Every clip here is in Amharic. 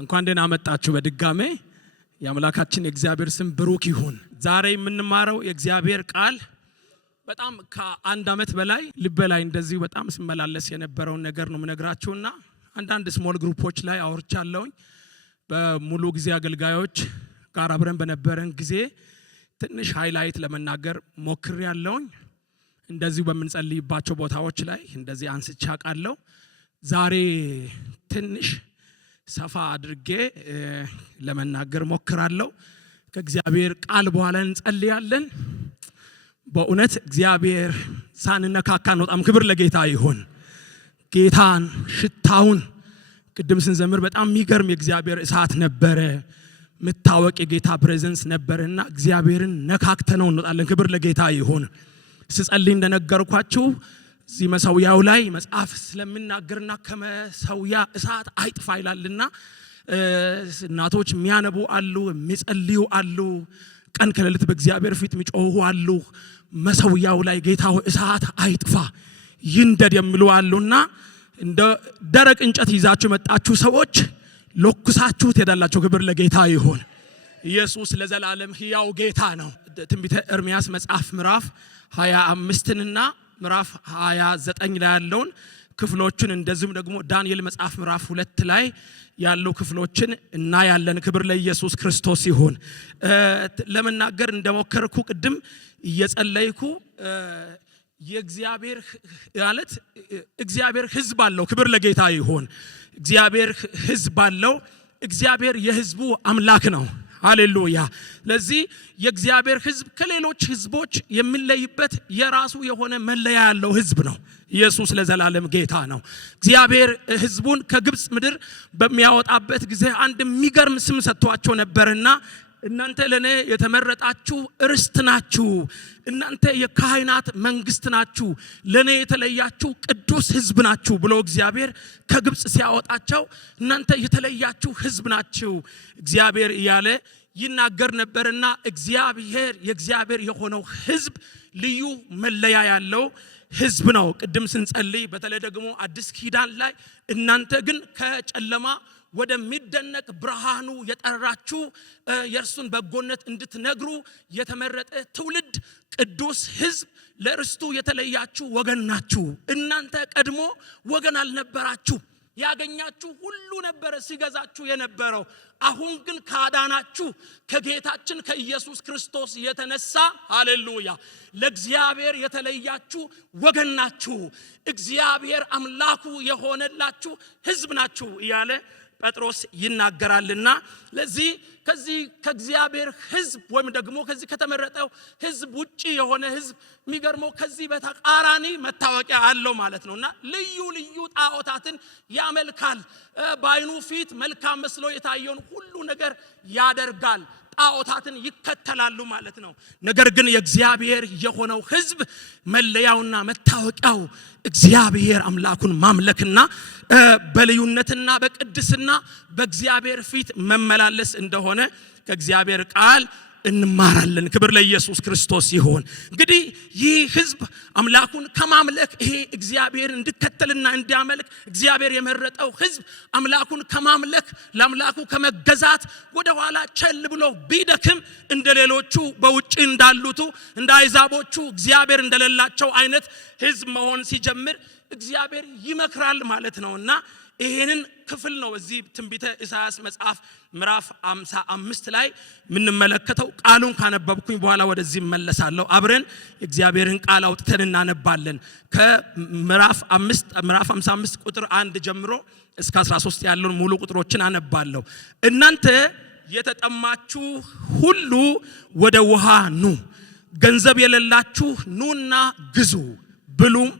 እንኳን ደህና መጣችሁ በድጋሜ የአምላካችን የእግዚአብሔር ስም ብሩክ ይሁን። ዛሬ የምንማረው የእግዚአብሔር ቃል በጣም ከአንድ አመት በላይ ልብ ላይ እንደዚህ በጣም ሲመላለስ የነበረውን ነገር ነው የምነግራችሁና አንዳንድ ስሞል ግሩፖች ላይ አውርቻለሁኝ። በሙሉ ጊዜ አገልጋዮች ጋር አብረን በነበረን ጊዜ ትንሽ ሃይላይት ለመናገር ሞክሬያለሁኝ። እንደዚህ በመንጸልይባቸው ቦታዎች ላይ እንደዚህ አንስቻ ቃለው ዛሬ ትንሽ ሰፋ አድርጌ ለመናገር ሞክራለሁ። ከእግዚአብሔር ቃል በኋላ እንጸልያለን። በእውነት እግዚአብሔር ሳንነካካ እንወጣም። ክብር ለጌታ ይሁን። ጌታን ሽታውን ቅድም ስንዘምር በጣም የሚገርም የእግዚአብሔር እሳት ነበረ፣ መታወቅ የጌታ ፕሬዘንስ ነበርና እግዚአብሔርን ነካክተነው እንወጣለን። ክብር ለጌታ ይሁን። ስጸልይ እንደነገርኳችሁ እዚህ መሰውያው ላይ መጽሐፍ ስለምናገርና ከመሰውያ እሳት አይጥፋ ይላልና እናቶች የሚያነቡ አሉ፣ የሚጸልዩ አሉ፣ ቀን ከሌሊት በእግዚአብሔር ፊት የሚጮሁ አሉ። መሰውያው ላይ ጌታ ሆይ እሳት አይጥፋ ይንደድ የሚሉ አሉና እንደ ደረቅ እንጨት ይዛችሁ መጣችሁ ሰዎች ለኩሳችሁ ትሄዳላችሁ። ክብር ለጌታ ይሁን። ኢየሱስ ለዘላለም ሕያው ጌታ ነው። ትንቢተ ኤርምያስ መጽሐፍ ምዕራፍ 25ና ምዕራፍ 29 ላይ ያለውን ክፍሎችን እንደዚሁም ደግሞ ዳንኤል መጽሐፍ ምዕራፍ 2 ላይ ያሉ ክፍሎችን እና ያለን ክብር ለኢየሱስ ክርስቶስ ይሁን። ለመናገር እንደሞከርኩ ቅድም እየጸለይኩ የእግዚአብሔር ማለት እግዚአብሔር ሕዝብ አለው። ክብር ለጌታ ይሁን። እግዚአብሔር ሕዝብ አለው። እግዚአብሔር የሕዝቡ አምላክ ነው። ሃሌሉያ። ለዚህ የእግዚአብሔር ሕዝብ ከሌሎች ሕዝቦች የሚለይበት የራሱ የሆነ መለያ ያለው ሕዝብ ነው። ኢየሱስ ለዘላለም ጌታ ነው። እግዚአብሔር ሕዝቡን ከግብጽ ምድር በሚያወጣበት ጊዜ አንድ የሚገርም ስም ሰጥቷቸው ነበርና እናንተ ለኔ የተመረጣችሁ ርስት ናችሁ፣ እናንተ የካህናት መንግስት ናችሁ፣ ለኔ የተለያችሁ ቅዱስ ሕዝብ ናችሁ ብሎ እግዚአብሔር ከግብጽ ሲያወጣቸው እናንተ የተለያችሁ ሕዝብ ናችሁ እግዚአብሔር እያለ ይናገር ነበርና እግዚአብሔር የእግዚአብሔር የሆነው ሕዝብ ልዩ መለያ ያለው ሕዝብ ነው። ቅድም ስንጸልይ በተለይ ደግሞ አዲስ ኪዳን ላይ እናንተ ግን ከጨለማ ወደሚደነቅ ብርሃኑ የጠራችሁ የእርሱን በጎነት እንድትነግሩ የተመረጠ ትውልድ ቅዱስ ሕዝብ ለርስቱ የተለያችሁ ወገን ናችሁ። እናንተ ቀድሞ ወገን አልነበራችሁ፣ ያገኛችሁ ሁሉ ነበረ ሲገዛችሁ የነበረው። አሁን ግን ካዳናችሁ ከጌታችን ከኢየሱስ ክርስቶስ የተነሳ ሃሌሉያ ለእግዚአብሔር የተለያችሁ ወገን ናችሁ፣ እግዚአብሔር አምላኩ የሆነላችሁ ሕዝብ ናችሁ እያለ ጴጥሮስ ይናገራልና ለዚህ ከዚህ ከእግዚአብሔር ሕዝብ ወይም ደግሞ ከዚህ ከተመረጠው ሕዝብ ውጪ የሆነ ሕዝብ የሚገርመው ከዚህ በተቃራኒ መታወቂያ አለው ማለት ነውና ልዩ ልዩ ጣዖታትን ያመልካል። በዓይኑ ፊት መልካም መስሎ የታየውን ሁሉ ነገር ያደርጋል፣ ጣዖታትን ይከተላሉ ማለት ነው። ነገር ግን የእግዚአብሔር የሆነው ሕዝብ መለያውና መታወቂያው እግዚአብሔር አምላኩን ማምለክና በልዩነትና በቅድስና በእግዚአብሔር ፊት መመላለስ እንደሆነ ከእግዚአብሔር ቃል እንማራለን። ክብር ለኢየሱስ ክርስቶስ ይሁን። እንግዲህ ይህ ሕዝብ አምላኩን ከማምለክ ይሄ እግዚአብሔር እንዲከተልና እንዲያመልክ እግዚአብሔር የመረጠው ሕዝብ አምላኩን ከማምለክ ለአምላኩ ከመገዛት ወደ ኋላ ቸል ብሎ ቢደክም እንደሌሎቹ በውጪ እንዳሉቱ እንደ አሕዛቦቹ እግዚአብሔር እንደሌላቸው አይነት ሕዝብ መሆን ሲጀምር እግዚአብሔር ይመክራል ማለት ነውና ይሄንን ክፍል ነው እዚህ ትንቢተ ኢሳይያስ መጽሐፍ ምዕራፍ 55 ላይ የምንመለከተው። ቃሉን ካነበብኩኝ በኋላ ወደዚህ መለሳለሁ። አብረን የእግዚአብሔርን ቃል አውጥተን እናነባለን። ከምዕራፍ 55 ቁጥር 1 ጀምሮ እስከ 13 ያለውን ሙሉ ቁጥሮችን አነባለሁ። እናንተ የተጠማችሁ ሁሉ ወደ ውሃ ኑ፣ ገንዘብ የሌላችሁ ኑና ግዙ ብሉም፣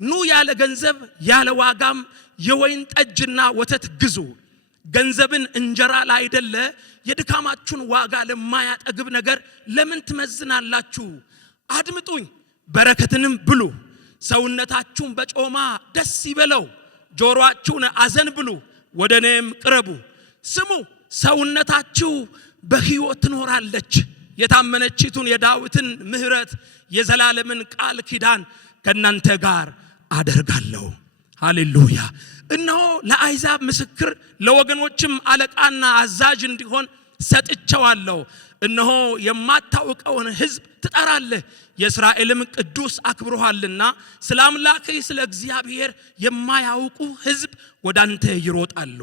ኑ ያለ ገንዘብ ያለ ዋጋም የወይን ጠጅና ወተት ግዙ። ገንዘብን እንጀራ ላይደለ የድካማችሁን ዋጋ ለማያጠግብ ነገር ለምን ትመዝናላችሁ? አድምጡኝ፣ በረከትንም ብሉ፣ ሰውነታችሁን በጮማ ደስ ይበለው። ጆሮአችሁን አዘንብሉ፣ ወደ እኔም ቅረቡ። ስሙ፣ ሰውነታችሁ በሕይወት ትኖራለች። የታመነችቱን የዳዊትን ምሕረት የዘላለምን ቃል ኪዳን ከእናንተ ጋር አደርጋለሁ። ሃሌሉያ። እነሆ ለአሕዛብ ምስክር ለወገኖችም አለቃና አዛዥ እንዲሆን ሰጥቼዋለሁ። እነሆ የማታውቀውን ሕዝብ ትጠራለህ፣ የእስራኤልም ቅዱስ አክብሮሃልና ስለ አምላክህ ስለ እግዚአብሔር የማያውቁ ሕዝብ ወዳንተ ይሮጣሉ።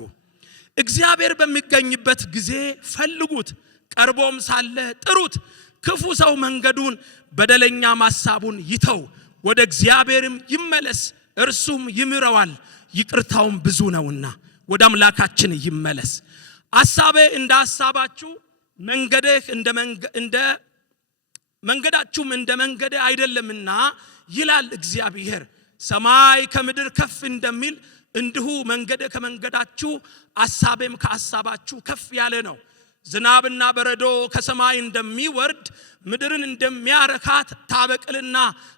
እግዚአብሔር በሚገኝበት ጊዜ ፈልጉት፣ ቀርቦም ሳለ ጥሩት። ክፉ ሰው መንገዱን በደለኛ ማሳቡን ይተው፣ ወደ እግዚአብሔርም ይመለስ፣ እርሱም ይምረዋል፣ ይቅርታውም ብዙ ነውና። ወደ አምላካችን ይመለስ። አሳቤ እንደ ሐሳባችሁ መንገዳችሁም እንደ መንገዴ አይደለምና ይላል እግዚአብሔር። ሰማይ ከምድር ከፍ እንደሚል እንዲሁ መንገዴ ከመንገዳችሁ አሳቤም ከሐሳባችሁ ከፍ ያለ ነው። ዝናብና በረዶ ከሰማይ እንደሚወርድ ምድርን እንደሚያረካት ታበቅልና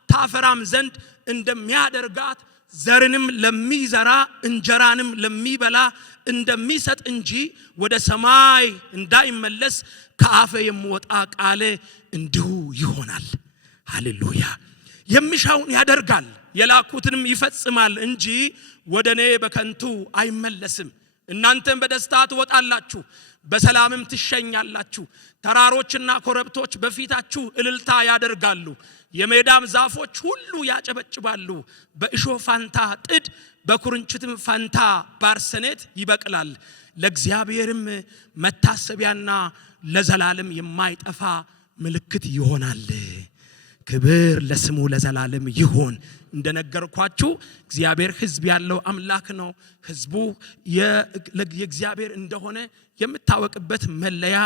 ታፈራም ዘንድ እንደሚያደርጋት ዘርንም ለሚዘራ እንጀራንም ለሚበላ እንደሚሰጥ እንጂ ወደ ሰማይ እንዳይመለስ ከአፌ የሚወጣ ቃሌ እንዲሁ ይሆናል። ሃሌሉያ። የሚሻውን ያደርጋል የላኩትንም ይፈጽማል እንጂ ወደኔ በከንቱ አይመለስም። እናንተም በደስታ ትወጣላችሁ፣ በሰላምም ትሸኛላችሁ። ተራሮችና ኮረብቶች በፊታችሁ እልልታ ያደርጋሉ፣ የሜዳም ዛፎች ሁሉ ያጨበጭባሉ። በእሾህ ፋንታ ጥድ፣ በኩርንችትም ፋንታ ባርሰኔት ይበቅላል። ለእግዚአብሔርም መታሰቢያና ለዘላለም የማይጠፋ ምልክት ይሆናል። ክብር ለስሙ ለዘላለም ይሁን። እንደነገርኳችሁ እግዚአብሔር ሕዝብ ያለው አምላክ ነው። ሕዝቡ የእግዚአብሔር እንደሆነ የምታወቅበት መለያ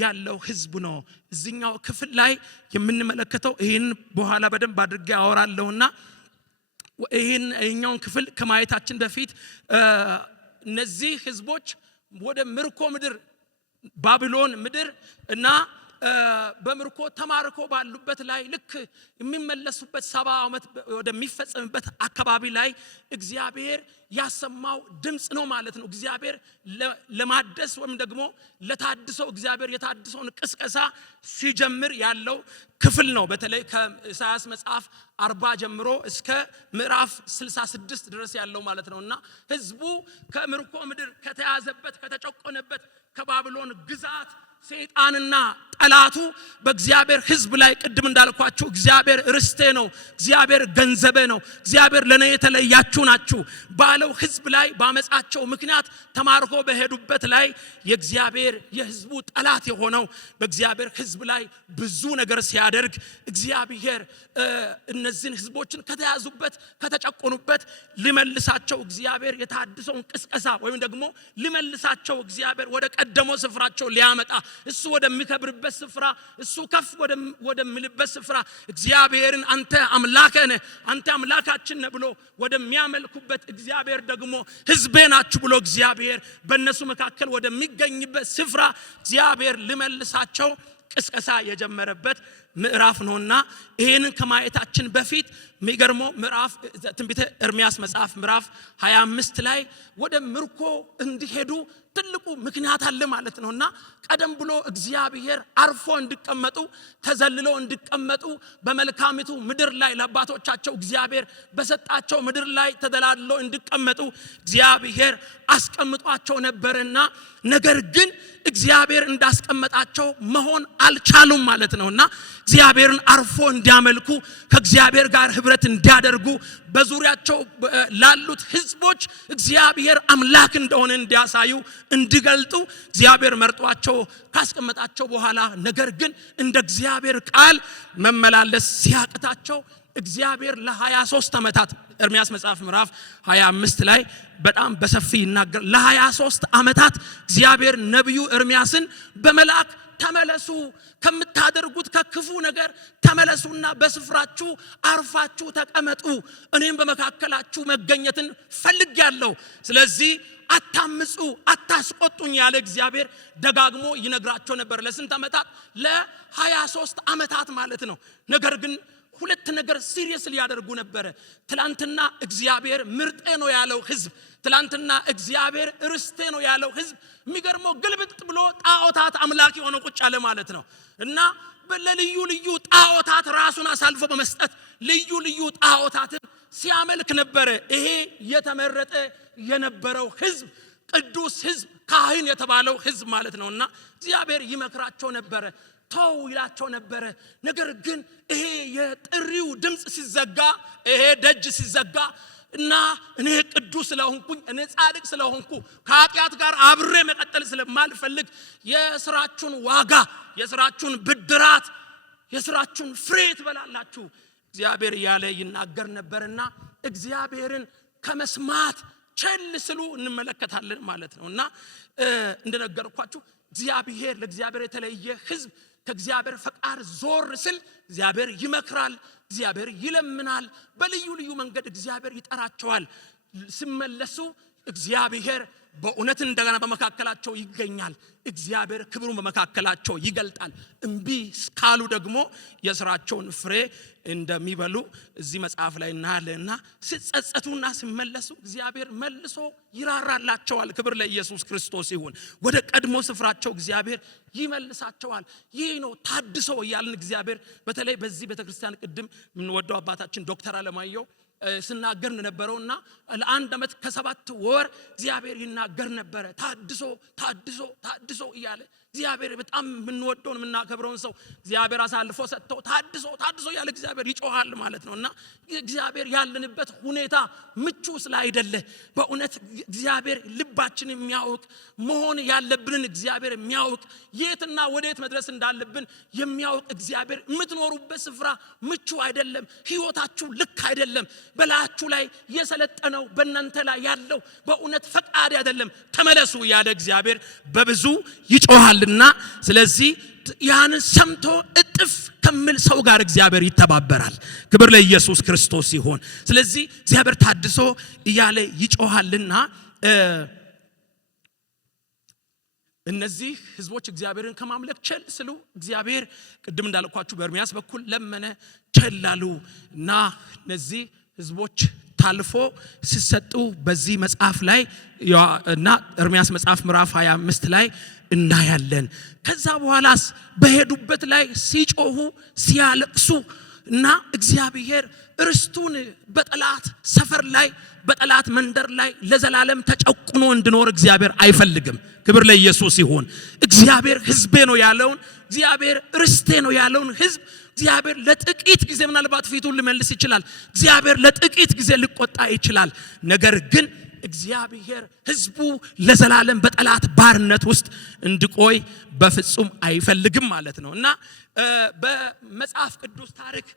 ያለው ሕዝብ ነው። እዚህኛው ክፍል ላይ የምንመለከተው ይህን በኋላ በደንብ አድርጌ አወራለሁና ይህኛውን ክፍል ከማየታችን በፊት እነዚህ ሕዝቦች ወደ ምርኮ ምድር ባቢሎን ምድር እና በምርኮ ተማርኮ ባሉበት ላይ ልክ የሚመለሱበት 70 ዓመት ወደሚፈጸምበት አካባቢ ላይ እግዚአብሔር ያሰማው ድምጽ ነው ማለት ነው። እግዚአብሔር ለማደስ ወይም ደግሞ ለታድሶ እግዚአብሔር የታድሶን ቅስቀሳ ሲጀምር ያለው ክፍል ነው። በተለይ ከኢሳይያስ መጽሐፍ 40 ጀምሮ እስከ ምዕራፍ 66 ድረስ ያለው ማለት ነውና ሕዝቡ ከምርኮ ምድር ከተያዘበት ከተጨቆነበት ከባቢሎን ግዛት ሰይጣንና ጠላቱ በእግዚአብሔር ሕዝብ ላይ ቅድም እንዳልኳችሁ እግዚአብሔር ርስቴ ነው፣ እግዚአብሔር ገንዘቤ ነው፣ እግዚአብሔር ለኔ የተለያችሁ ናችሁ ባለው ሕዝብ ላይ ባመጻቸው ምክንያት ተማርኮ በሄዱበት ላይ የእግዚአብሔር የሕዝቡ ጠላት የሆነው በእግዚአብሔር ሕዝብ ላይ ብዙ ነገር ሲያደርግ እግዚአብሔር እነዚህን ሕዝቦችን ከተያዙበት ከተጨቆኑበት ሊመልሳቸው እግዚአብሔር የታድሰውን ቅስቀሳ ወይም ደግሞ ሊመልሳቸው እግዚአብሔር ወደ ቀደመው ስፍራቸው ሊያመጣ እሱ ወደሚከብርበት ስፍራ እሱ ከፍ ወደሚልበት ስፍራ እግዚአብሔርን አንተ አምላኬ ነህ፣ አንተ አምላካችን ነህ ብሎ ወደሚያመልኩበት እግዚአብሔር ደግሞ ሕዝቤ ናችሁ ብሎ እግዚአብሔር በእነሱ መካከል ወደሚገኝበት ስፍራ እግዚአብሔር ሊመልሳቸው ቅስቀሳ የጀመረበት ምዕራፍ ነውና ይሄንን ከማየታችን በፊት የሚገርመው ምዕራፍ ትንቢተ ኤርምያስ መጽሐፍ ምዕራፍ 25 ላይ ወደ ምርኮ እንዲሄዱ ትልቁ ምክንያት አለ ማለት ነውና ቀደም ብሎ እግዚአብሔር አርፎ እንዲቀመጡ ተዘልለው እንዲቀመጡ በመልካሚቱ ምድር ላይ ለአባቶቻቸው እግዚአብሔር በሰጣቸው ምድር ላይ ተደላድለው እንዲቀመጡ እግዚአብሔር አስቀምጧቸው ነበርና ነገር ግን እግዚአብሔር እንዳስቀመጣቸው መሆን አልቻሉም ማለት ነውና እግዚአብሔርን አርፎ እንዲያመልኩ ከእግዚአብሔር ጋር ህብረት እንዲያደርጉ በዙሪያቸው ላሉት ሕዝቦች እግዚአብሔር አምላክ እንደሆነ እንዲያሳዩ እንዲገልጡ እግዚአብሔር መርጧቸው ካስቀመጣቸው በኋላ ነገር ግን እንደ እግዚአብሔር ቃል መመላለስ ሲያቅታቸው እግዚአብሔር ለ23 ዓመታት ኤርምያስ መጽሐፍ ምዕራፍ 25 ላይ በጣም በሰፊ ይናገር። ለ23 ዓመታት እግዚአብሔር ነብዩ ኤርምያስን በመልአክ ተመለሱ፣ ከምታደርጉት ከክፉ ነገር ተመለሱና በስፍራችሁ አርፋችሁ ተቀመጡ፣ እኔም በመካከላችሁ መገኘትን ፈልጌያለሁ፣ ስለዚህ አታምጹ፣ አታስቆጡኝ ያለ እግዚአብሔር ደጋግሞ ይነግራቸው ነበር። ለስንት ዓመታት? ለ23 ዓመታት ማለት ነው። ነገር ግን ሁለት ነገር ሲሪየስሊ ያደርጉ ነበር። ትላንትና እግዚአብሔር ምርጤ ነው ያለው ሕዝብ፣ ትላንትና እግዚአብሔር ርስቴ ነው ያለው ሕዝብ የሚገርመው ግልብጥ ብሎ ጣዖታት አምላክ ሆኖ ቁጭ አለ ማለት ነው እና ለልዩ ልዩ ጣዖታት ራሱን አሳልፎ በመስጠት ልዩ ልዩ ጣዖታትን ሲያመልክ ነበር። ይሄ የተመረጠ የነበረው ህዝብ ቅዱስ ህዝብ ካህን የተባለው ህዝብ ማለት ነውና እግዚአብሔር ይመክራቸው ነበር፣ ተው ይላቸው ነበር። ነገር ግን ይሄ የጥሪው ድምጽ ሲዘጋ ይሄ ደጅ ሲዘጋ እና እኔ ቅዱስ ስለሆንኩኝ እኔ ጻድቅ ስለሆንኩ ከኃጢአት ጋር አብሬ መቀጠል ስለማልፈልግ የሥራችሁን ዋጋ የሥራችሁን ብድራት የሥራችሁን ፍሬ ትበላላችሁ እግዚአብሔር ያለ ይናገር ነበርና እግዚአብሔርን ከመስማት ቸል ስሉ እንመለከታለን ማለት ነውና እንደነገርኳችሁ እግዚአብሔር ለእግዚአብሔር የተለየ ህዝብ ከእግዚአብሔር ፈቃድ ዞር ስል እግዚአብሔር ይመክራል፣ እግዚአብሔር ይለምናል፣ በልዩ ልዩ መንገድ እግዚአብሔር ይጠራቸዋል። ሲመለሱ እግዚአብሔር በእውነት እንደገና በመካከላቸው ይገኛል። እግዚአብሔር ክብሩን በመካከላቸው ይገልጣል። እምቢ ስካሉ ደግሞ የሥራቸውን ፍሬ እንደሚበሉ እዚህ መጽሐፍ ላይ እናያለንና ሲጸጸቱና ሲመለሱ እግዚአብሔር መልሶ ይራራላቸዋል። ክብር ለኢየሱስ ክርስቶስ ይሁን። ወደ ቀድሞ ስፍራቸው እግዚአብሔር ይመልሳቸዋል። ይህ ነው ታድሶ እያልን እግዚአብሔር በተለይ በዚህ ቤተክርስቲያን ቅድም የምንወደው አባታችን ዶክተር አለማየሁ ስናገር ነበረውና ለአንድ ዓመት ከ7 ወር እግዚአብሔር ይናገር ነበር። ታድሶ ታድሶ ታድሶ እያለ እግዚአብሔር በጣም የምንወደውን የምናከብረውን ሰው እግዚአብሔር አሳልፎ ሰጥቶ ታድሶ ታድሶ ያለ እግዚአብሔር ይጮሃል ማለት ነውና እግዚአብሔር ያለንበት ሁኔታ ምቹ ስላይደለ በእውነት እግዚአብሔር ልባችን የሚያውቅ መሆን ያለብንን እግዚአብሔር የሚያውቅ የትና ወዴት መድረስ እንዳለብን የሚያውቅ እግዚአብሔር የምትኖሩበት ስፍራ ምቹ አይደለም፣ ህይወታችሁ ልክ አይደለም፣ በላያችሁ ላይ የሰለጠነው በእናንተ ላይ ያለው በእውነት ፈቃድ አይደለም፣ ተመለሱ ያለ እግዚአብሔር በብዙ ይጮሃልና ስለዚህ ያን ሰምቶ እጥፍ ከሚል ሰው ጋር እግዚአብሔር ይተባበራል። ክብር ለኢየሱስ ክርስቶስ ይሁን። ስለዚህ እግዚአብሔር ታድሶ እያለ ይጮሃልና እነዚህ ህዝቦች እግዚአብሔርን ከማምለክ ቸል ስሉ እግዚአብሔር ቅድም እንዳልኳችሁ በኤርምያስ በኩል ለመነ፣ ቸል አሉና እነዚህ ህዝቦች ታልፎ ሲሰጡ በዚህ መጽሐፍ ላይ እና ኤርምያስ መጽሐፍ ምዕራፍ 25 ላይ እናያለን። ከዛ በኋላስ በሄዱበት ላይ ሲጮሁ ሲያለቅሱ እና እግዚአብሔር ርስቱን በጠላት ሰፈር ላይ በጠላት መንደር ላይ ለዘላለም ተጨቁኖ እንዲኖር እግዚአብሔር አይፈልግም። ክብር ለኢየሱስ ይሁን። እግዚአብሔር ህዝቤ ነው ያለውን እግዚአብሔር ርስቴ ነው ያለውን ህዝብ እግዚአብሔር ለጥቂት ጊዜ ምናልባት ፊቱን ሊመልስ ይችላል። እግዚአብሔር ለጥቂት ጊዜ ሊቆጣ ይችላል። ነገር ግን እግዚአብሔር ህዝቡ ለዘላለም በጠላት ባርነት ውስጥ እንዲቆይ በፍጹም አይፈልግም ማለት ነው እና በመጽሐፍ ቅዱስ ታሪክ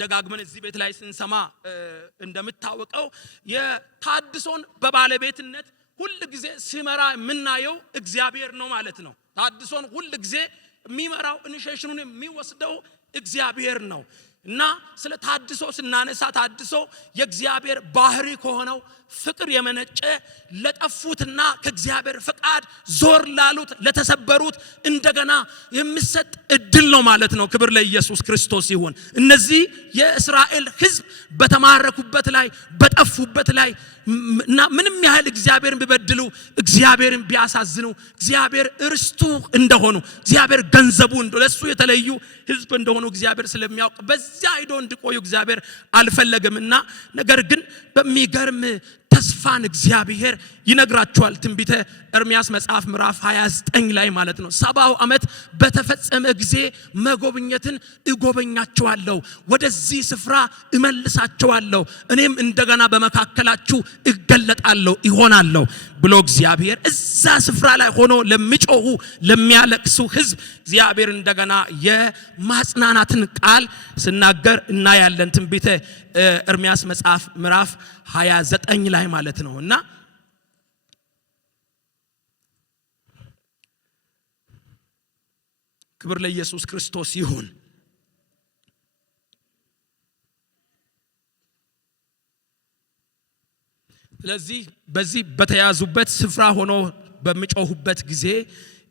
ደጋግመን እዚህ ቤት ላይ ስንሰማ እንደምታወቀው የታድሶን በባለቤትነት ሁሉ ጊዜ ሲመራ የምናየው እግዚአብሔር ነው ማለት ነው። ታድሶን ሁሉ ጊዜ የሚመራው ኢኒሺዬሽኑን የሚወስደው እግዚአብሔር ነው እና ስለ ታድሶ ስናነሳ ታድሶ የእግዚአብሔር ባህሪ ከሆነው ፍቅር የመነጨ ለጠፉትና ከእግዚአብሔር ፈቃድ ዞር ላሉት ለተሰበሩት እንደገና የሚሰጥ እድል ነው ማለት ነው። ክብር ለኢየሱስ ክርስቶስ ይሁን። እነዚህ የእስራኤል ህዝብ በተማረኩበት ላይ በጠፉበት ላይ እና ምንም ያህል እግዚአብሔርን ቢበድሉ እግዚአብሔርን ቢያሳዝኑ እግዚአብሔር ርስቱ እንደሆኑ እግዚአብሔር ገንዘቡ ለሱ የተለዩ ህዝብ እንደሆኑ እግዚአብሔር ስለሚያውቅ በዚያ ሄዶ እንዲቆዩ እግዚአብሔር አልፈለገምና ነገር ግን በሚገርም ተስፋን እግዚአብሔር ይነግራቸዋል። ትንቢተ ኤርምያስ መጽሐፍ ምዕራፍ 29 ላይ ማለት ነው። 70 ዓመት በተፈጸመ ጊዜ መጎብኘትን እጎበኛቸዋለሁ፣ ወደዚህ ስፍራ እመልሳቸዋለሁ፣ እኔም እንደገና በመካከላችሁ እገለጣለሁ ይሆናለሁ ብሎ እግዚአብሔር እዛ ስፍራ ላይ ሆኖ ለሚጮሁ ለሚያለቅሱ ህዝብ እግዚአብሔር እንደገና የማጽናናትን ቃል ሲናገር እናያለን። ትንቢተ ኤርምያስ መጽሐፍ ምዕራፍ 29 ላይ ማለት ነውና ክብር ለኢየሱስ ክርስቶስ ይሁን። ስለዚህ በዚህ በተያዙበት ስፍራ ሆኖ በሚጮሁበት ጊዜ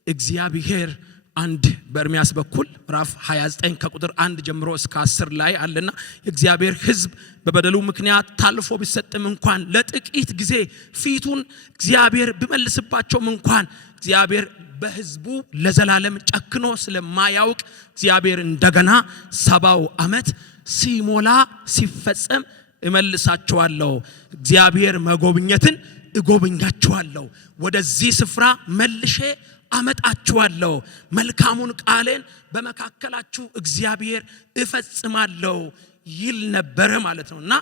እግዚአብሔር አንድ በኤርምያስ በኩል ምዕራፍ 29 ከቁጥር 1 ጀምሮ እስከ 10 ላይ አለና የእግዚአብሔር ህዝብ በበደሉ ምክንያት ታልፎ ቢሰጥም እንኳን ለጥቂት ጊዜ ፊቱን እግዚአብሔር ቢመልስባቸውም እንኳን እግዚአብሔር በህዝቡ ለዘላለም ጨክኖ ስለማያውቅ እግዚአብሔር እንደገና 70 ዓመት ሲሞላ ሲፈጸም እመልሳችኋለሁ። እግዚአብሔር መጎብኘትን እጎብኛችኋለሁ። ወደዚህ ስፍራ መልሼ አመጣችኋለሁ። መልካሙን ቃሌን በመካከላችሁ እግዚአብሔር እፈጽማለሁ ይል ነበር ማለት ነውና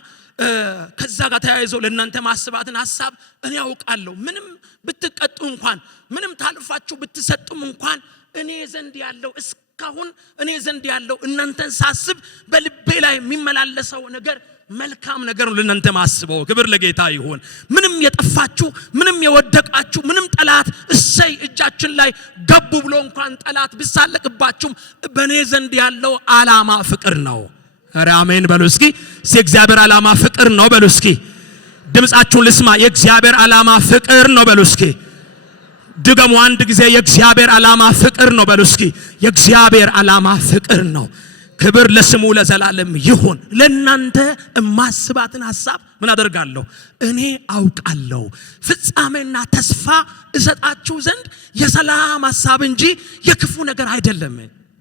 ከዛ ጋር ተያይዞ ለእናንተ ማስባትን ሐሳብ እኔ አውቃለሁ። ምንም ብትቀጡ እንኳን ምንም ታልፋችሁ ብትሰጡም እንኳን እኔ ዘንድ ያለው እስካሁን እኔ ዘንድ ያለው እናንተን ሳስብ በልቤ ላይ የሚመላለሰው ነገር መልካም ነገር ነው ለእናንተ ማስበው። ክብር ለጌታ ይሁን። ምንም የጠፋችሁ ምንም የወደቃችሁ ምንም ጠላት እሰይ እጃችን ላይ ገቡ ብሎ እንኳን ጠላት ቢሳለቅባችሁም በእኔ ዘንድ ያለው ዓላማ ፍቅር ነው። ኧረ አሜን በሉ እስኪ። የእግዚአብሔር ዓላማ ፍቅር ነው በሉ እስኪ። ድምጻችሁን ልስማ። የእግዚአብሔር ዓላማ ፍቅር ነው በሉ እስኪ። ድገሙ አንድ ጊዜ። የእግዚአብሔር ዓላማ ፍቅር ነው በሉ እስኪ። የእግዚአብሔር ዓላማ ፍቅር ነው። ክብር ለስሙ ለዘላለም ይሁን። ለእናንተ ማስባትን ሐሳብ ምን አደርጋለሁ? እኔ አውቃለሁ። ፍጻሜና ተስፋ እሰጣችሁ ዘንድ የሰላም ሐሳብ እንጂ የክፉ ነገር አይደለም።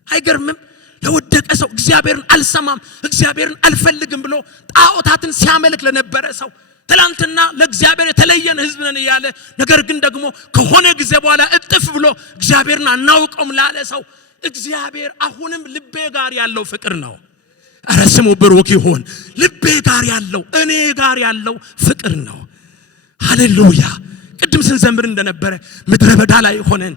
አይገርምም? ለወደቀ ሰው እግዚአብሔርን አልሰማም እግዚአብሔርን አልፈልግም ብሎ ጣዖታትን ሲያመልክ ለነበረ ሰው ትላንትና ለእግዚአብሔር የተለየን ሕዝብ ነን እያለ ነገር ግን ደግሞ ከሆነ ጊዜ በኋላ እጥፍ ብሎ እግዚአብሔርን አናውቀውም ላለ ሰው እግዚአብሔር አሁንም ልቤ ጋር ያለው ፍቅር ነው። ኧረ ስሙ ብሩክ ይሁን። ልቤ ጋር ያለው እኔ ጋር ያለው ፍቅር ነው። ሃሌሉያ። ቅድም ስንዘምር እንደነበረ ምድረ በዳ ላይ ሆነን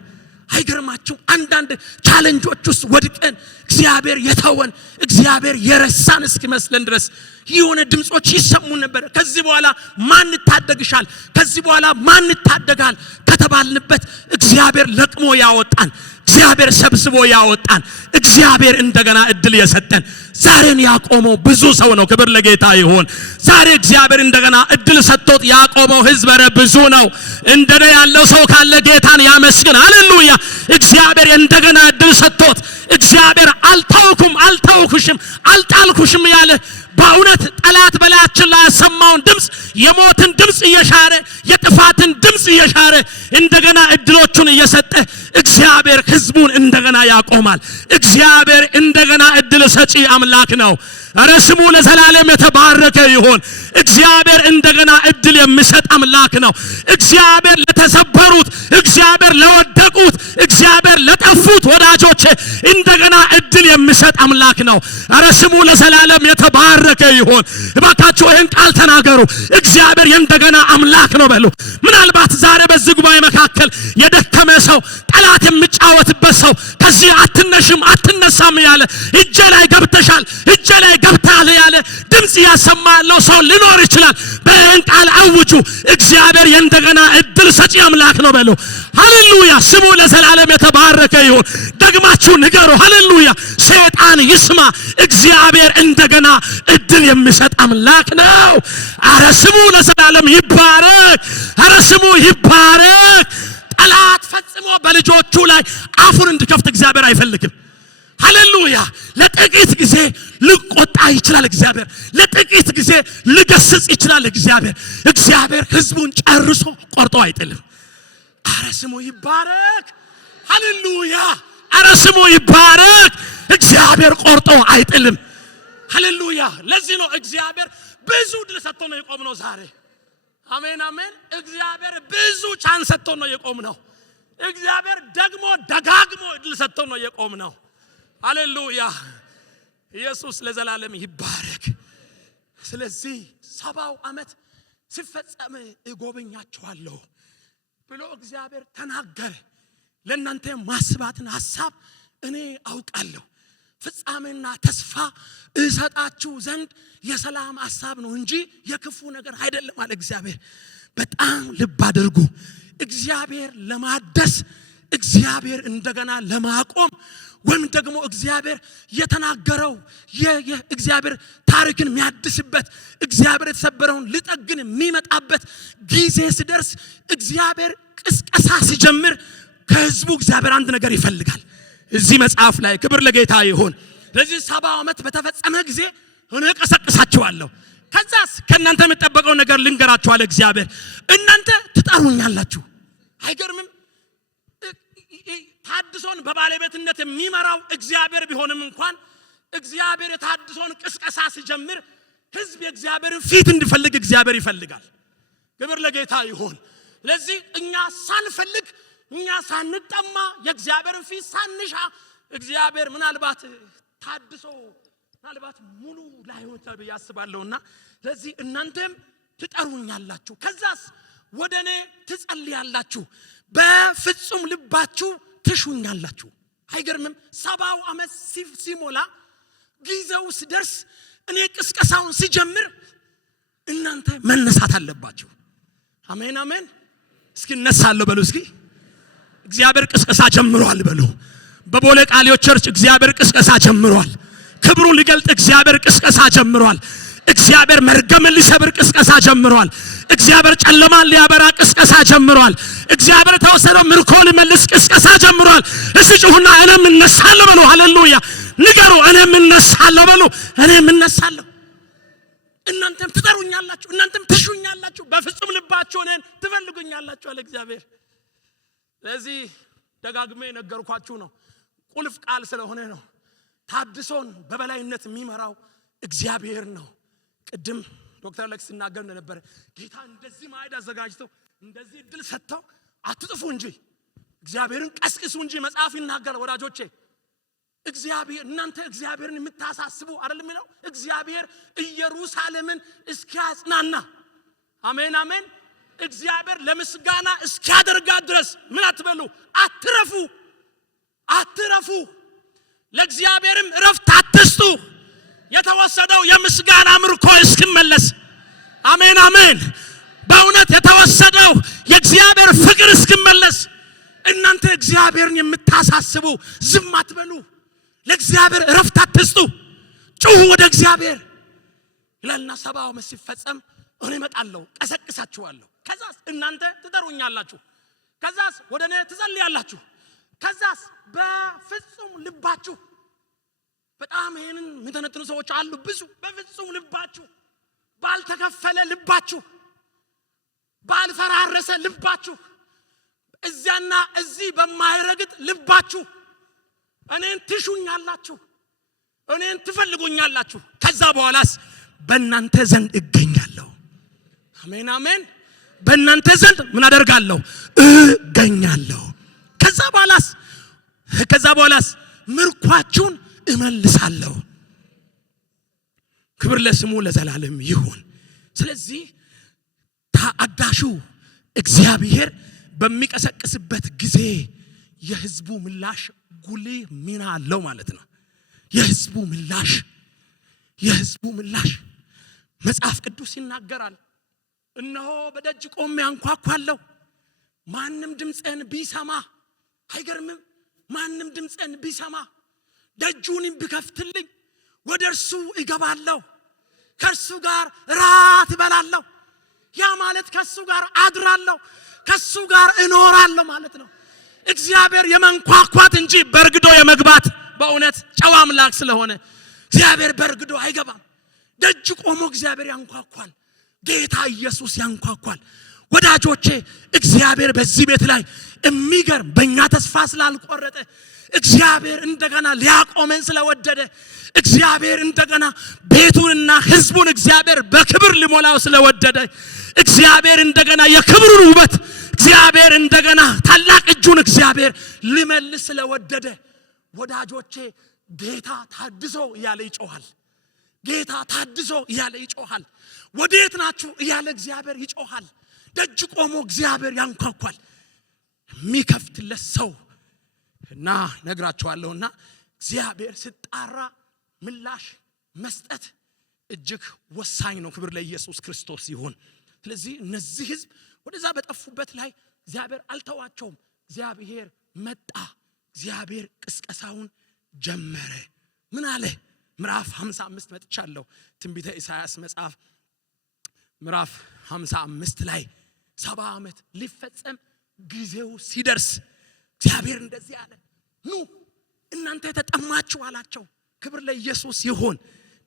አይገርማችሁ አንዳንድ ቻሌንጆች ውስጥ ወድቀን እግዚአብሔር የተወን እግዚአብሔር የረሳን እስኪመስለን ድረስ የሆነ ድምጾች ይሰሙን ነበር። ከዚህ በኋላ ማን ታደግሻል? ከዚህ በኋላ ማን ታደጋል ከተባልንበት እግዚአብሔር ለቅሞ ያወጣን እግዚአብሔር ሰብስቦ ያወጣን እግዚአብሔር እንደገና እድል የሰጠን ዛሬን ያቆመው ብዙ ሰው ነው። ክብር ለጌታ ይሁን። ዛሬ እግዚአብሔር እንደገና እድል ሰጥቶት ያቆመው ሕዝብ ብዙ ነው። እንደኔ ያለው ሰው ካለ ጌታን ያመስግን። ሃሌሉያ። እግዚአብሔር እንደገና እድል ሰጥቶት እግዚአብሔር አልተውኩም አልተውኩሽም አልጣልኩሽም ያለ በእውነት ጠላት በላያችን ላይ ያሰማውን ድምጽ የሞትን ድምጽ እየሻረ የጥፋትን ድምጽ እየሻረ እንደገና እድሎቹን እየሰጠ እግዚአብሔር ሕዝቡን እንደገና ያቆማል። እግዚአብሔር እንደገና እድል ሰጪ አምላክ ነው። ኧረ ስሙ ለዘላለም የተባረከ ይሁን። እግዚአብሔር እንደገና እድል የሚሰጥ አምላክ ነው። እግዚአብሔር ለተሰበሩት እግዚአብሔር ለወደቁት እግዚአብሔር ለጠፉት ወዳጆቼ እንደገና እድል የሚሰጥ አምላክ ነው። ኧረ ስሙ ለዘላለም የተባረከ ይሁን። እባካችሁ ይህን ቃል ተናገሩ። እግዚአብሔር የእንደገና አምላክ ነው በሉ። ምናልባት ዛሬ በዚህ ጉባኤ መካከል የደከመ ሰው ጠላት የሚጫወትበት ሰው ከዚህ አትነሽም አትነሳም ያለ እጄ ላይ ገብተሻል እጄ ላይ ገብታል ያለ ድምጽ ያሰማ ያለው ሰው ሊኖር ይችላል። በእን ቃል አውጁ። እግዚአብሔር የእንደገና እድል ሰጪ አምላክ ነው በሉ። ሃሌሉያ። ስሙ ለዘላለም የተባረከ ይሁን። ደግማችሁ ንገሩ። ሃሌሉያ። ሰይጣን ይስማ። እግዚአብሔር እንደገና እድል የሚሰጥ አምላክ ነው። ኧረ ስሙ ለዘላለም ይባረክ። ኧረ ስሙ ይባረክ። ጠላት ፈጽሞ በልጆቹ ላይ አፉን እንዲከፍት እግዚአብሔር አይፈልግም። ሃሌሉያ። ለጥቂት ጊዜ ልቆጣ ይችላል እግዚአብሔር። ለጥቂት ጊዜ ልገስጽ ይችላል እግዚአብሔር። እግዚአብሔር ሕዝቡን ጨርሶ ቆርጦ አይጥልም። ኧረ ስሙ ይባረክ። ሃሌሉያ። ኧረ ስሙ ይባረክ። እግዚአብሔር ቆርጦ አይጥልም። ሃሌሉያ። ለዚህ ነው እግዚአብሔር ብዙ ድል ሰጥቶ ነው የቆምነው ዛሬ። አሜን አሜን። እግዚአብሔር ብዙ ቻንስ ሰጥቶ ነው የቆምነው። እግዚአብሔር ደግሞ ደጋግሞ ድል ሰጥቶ ነው የቆምነው። ሃሌሉያ። ኢየሱስ ለዘላለም ይባረክ። ስለዚህ 70 ዓመት ሲፈጸም እጎበኛችኋለሁ ብሎ እግዚአብሔር ተናገረ። ለእናንተ ማስባትን ሐሳብ እኔ አውቃለሁ። ፍጻሜና ተስፋ እሰጣችሁ ዘንድ የሰላም ሐሳብ ነው እንጂ የክፉ ነገር አይደለም አለ እግዚአብሔር። በጣም ልብ አድርጉ። እግዚአብሔር ለማደስ እግዚአብሔር እንደገና ለማቆም ወይም ደግሞ እግዚአብሔር የተናገረው የእግዚአብሔር ታሪክን የሚያድስበት እግዚአብሔር የተሰበረውን ሊጠግን የሚመጣበት ጊዜ ሲደርስ እግዚአብሔር ቅስቀሳ ሲጀምር ከሕዝቡ እግዚአብሔር አንድ ነገር ይፈልጋል። እዚህ መጽሐፍ ላይ ክብር ለጌታ ይሁን። ስለዚህ 70 ዓመት በተፈጸመ ጊዜ እኔ ቀሰቅሳችኋለሁ። ከዛስ ከእናንተ የምጠበቀው ነገር ልንገራችሁ አለ እግዚአብሔር። እናንተ ትጠሩኛላችሁ። አይገርምም? ታድሶን በባለቤትነት የሚመራው እግዚአብሔር ቢሆንም እንኳን እግዚአብሔር የታድሶን ቅስቀሳ ሲጀምር ህዝብ የእግዚአብሔርን ፊት እንዲፈልግ እግዚአብሔር ይፈልጋል። ክብር ለጌታ ይሁን። ስለዚህ እኛ ሳንፈልግ እኛ ሳንጠማ የእግዚአብሔርን ፊት ሳንሻ እግዚአብሔር ምናልባት ታድሶ ምናልባት ሙሉ ላይሆን ያስባለውና ስለዚህ እናንተም ትጠሩኛላችሁ ከዛስ ወደኔ ትጸልያላችሁ በፍጹም ልባችሁ ትሹኛላችሁ። አይገርምም? 70 ዓመት ሲሞላ ጊዜው ሲደርስ እኔ ቅስቀሳውን ሲጀምር እናንተ መነሳት አለባችሁ። አሜን አሜን። እስኪ እነሳለሁ በሉ። እስኪ እግዚአብሔር ቅስቀሳ ጀምሯል በሉ። በቦሌ ቃልዮት ቸርች እግዚአብሔር ቅስቀሳ ጀምሯል። ክብሩን ሊገልጥ እግዚአብሔር ቅስቀሳ ጀምሯል። እግዚአብሔር መርገምን ሊሰብር ቅስቀሳ ጀምሯል። እግዚአብሔር ጨለማን ሊያበራ ቅስቀሳ ጀምሯል። እግዚአብሔር ተወሰነው ምርኮ ሊመልስ ቅስቀሳ ጀምሯል። እስቲ ጩኹና እኔም እነሳለሁ በሉ። ሃሌሉያ ንገሩ። እኔም እነሳለሁ በሉ። እኔም እነሳለሁ። እናንተም ትጠሩኛላችሁ፣ እናንተም ትሹኛላችሁ፣ በፍጹም ልባችሁ እኔን ትፈልጉኛላችሁ አለ እግዚአብሔር። ስለዚህ ደጋግሜ ነገርኳችሁ ነው። ቁልፍ ቃል ስለሆነ ነው። ታድሶን በበላይነት የሚመራው እግዚአብሔር ነው። ቅድም ዶክተር ለክስ ሲናገር ነበር። ጌታ እንደዚህ ማዕድ አዘጋጅተው እንደዚህ እድል ሰጥተው አትጥፉ እንጂ እግዚአብሔርን ቀስቅሱ እንጂ መጽሐፍ ይናገራል። ወዳጆቼ እግዚአብሔር እናንተ እግዚአብሔርን የምታሳስቡ አይደል የሚለው እግዚአብሔር ኢየሩሳሌምን እስኪያጽናና አሜን አሜን እግዚአብሔር ለምስጋና እስኪያደርጋት ድረስ ምን አትበሉ፣ አትረፉ አትረፉ። ለእግዚአብሔርም ረፍት አትስጡ። የተወሰደው የምስጋና ምርኮ እስኪመለስ አሜን አሜን። በእውነት የተወሰደው የእግዚአብሔር ፍቅር እስኪመለስ እናንተ እግዚአብሔርን የምታሳስቡ ዝም አትበሉ። ለእግዚአብሔር ረፍት አትስጡ። ጩኹ ወደ እግዚአብሔር ይላልና 70 ዓመት ሲፈጸም እኔ እመጣለሁ ቀሰቅሳችኋለሁ። ከዛስ እናንተ ትጠሩኛላችሁ። ከዛስ ወደ እኔ ትጸልያላችሁ። ከዛስ በፍጹም ልባችሁ በጣም ይሄንን የሚተነትኑ ሰዎች አሉ ብዙ። በፍጹም ልባችሁ ባልተከፈለ ልባችሁ ባልፈራረሰ ልባችሁ እዚያና እዚህ በማይረግጥ ልባችሁ እኔን ትሹኛላችሁ፣ እኔን ትፈልጉኛላችሁ። ከዛ በኋላስ በእናንተ ዘንድ እገኛለሁ። አሜን አሜን። በእናንተ ዘንድ ምን አደርጋለሁ? እገኛለሁ። ከዛ በኋላስ ምርኳችሁን እመልሳለሁ። ክብር ለስሙ ለዘላለም ይሁን። ስለዚህ ታዳሹ እግዚአብሔር በሚቀሰቅስበት ጊዜ የህዝቡ ምላሽ ጉልህ ሚና አለው ማለት ነው። የህዝቡ ምላሽ መጽሐፍ ቅዱስ ይናገራል። እነሆ በደጅ ቆሜ አንኳኳለሁ፣ ማንም ድምፄን ቢሰማ። አይገርምም? ማንም ድምፄን ቢሰማ ደጁንም ቢከፍትልኝ ወደ እርሱ እገባለሁ፣ ከእርሱ ጋር ራት እበላለሁ። ያ ማለት ከእሱ ጋር አድራለሁ፣ ከእሱ ጋር እኖራለሁ ማለት ነው። እግዚአብሔር የመንኳኳት እንጂ በርግዶ የመግባት በእውነት ጨዋ አምላክ ስለሆነ እግዚአብሔር በርግዶ አይገባም። ደጅ ቆሞ እግዚአብሔር ያንኳኳል። ጌታ ኢየሱስ ያንኳኳል። ወዳጆቼ እግዚአብሔር በዚህ ቤት ላይ የሚገርም በእኛ ተስፋ ስላልቆረጠ እግዚአብሔር እንደገና ሊያቆመን ስለወደደ እግዚአብሔር እንደገና ቤቱንና ህዝቡን እግዚአብሔር በክብር ሊሞላው ስለወደደ እግዚአብሔር እንደገና የክብሩን ውበት እግዚአብሔር እንደገና ታላቅ እጁን እግዚአብሔር ሊመልስ ስለወደደ ወዳጆቼ ጌታ ታድሶ እያለ ይጮሃል። ጌታ ታድሶ እያለ ይጮሃል። ወዴት ናችሁ እያለ እግዚአብሔር ይጮሃል። ደጅ ቆሞ እግዚአብሔር ያንኳኳል። የሚከፍትለት ሰው እና ነግራችኋለሁና እግዚአብሔር ሲጣራ ምላሽ መስጠት እጅግ ወሳኝ ነው። ክብር ለኢየሱስ ክርስቶስ ይሁን። ስለዚህ እነዚህ ህዝብ ወደዛ በጠፉበት ላይ እግዚአብሔር አልተዋቸውም። እግዚአብሔር መጣ። እግዚአብሔር ቅስቀሳውን ጀመረ። ምን አለ? ምዕራፍ 55 መጥቻለሁ። ትንቢተ ኢሳይያስ መጽሐፍ ምዕራፍ 55 ላይ 70 ዓመት ሊፈጸም ጊዜው ሲደርስ እግዚአብሔር እንደዚህ አለ። ኑ እናንተ የተጠማችሁ አላቸው። ክብር ለኢየሱስ ይሁን።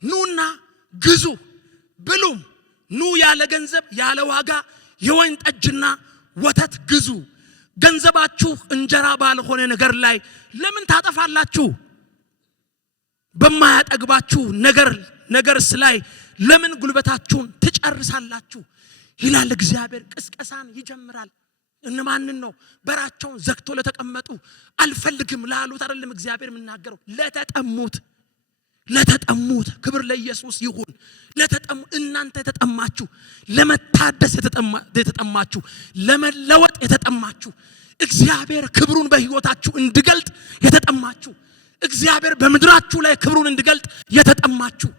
ኑና ግዙ ብሉም። ኑ ያለ ገንዘብ ያለ ዋጋ የወይን ጠጅና ወተት ግዙ። ገንዘባችሁ እንጀራ ባልሆነ ነገር ላይ ለምን ታጠፋላችሁ? በማያጠግባችሁ ነገርስ ላይ ለምን ጉልበታችሁን ትጨርሳላችሁ ይላል እግዚአብሔር። ቅስቀሳን ይጀምራል። እነማንን ነው? በራቸውን ዘግቶ ለተቀመጡ አልፈልግም ላሉት አይደለም እግዚአብሔር የሚናገረው፣ ለተጠሙት ክብር ለኢየሱስ ይሁን። ለተጠሙ እናንተ የተጠማችሁ፣ ለመታደስ የተጠማችሁ፣ ለመለወጥ የተጠማችሁ፣ እግዚአብሔር ክብሩን በህይወታችሁ እንዲገልጥ የተጠማችሁ፣ እግዚአብሔር በምድራችሁ ላይ ክብሩን እንዲገልጥ የተጠማችሁ፣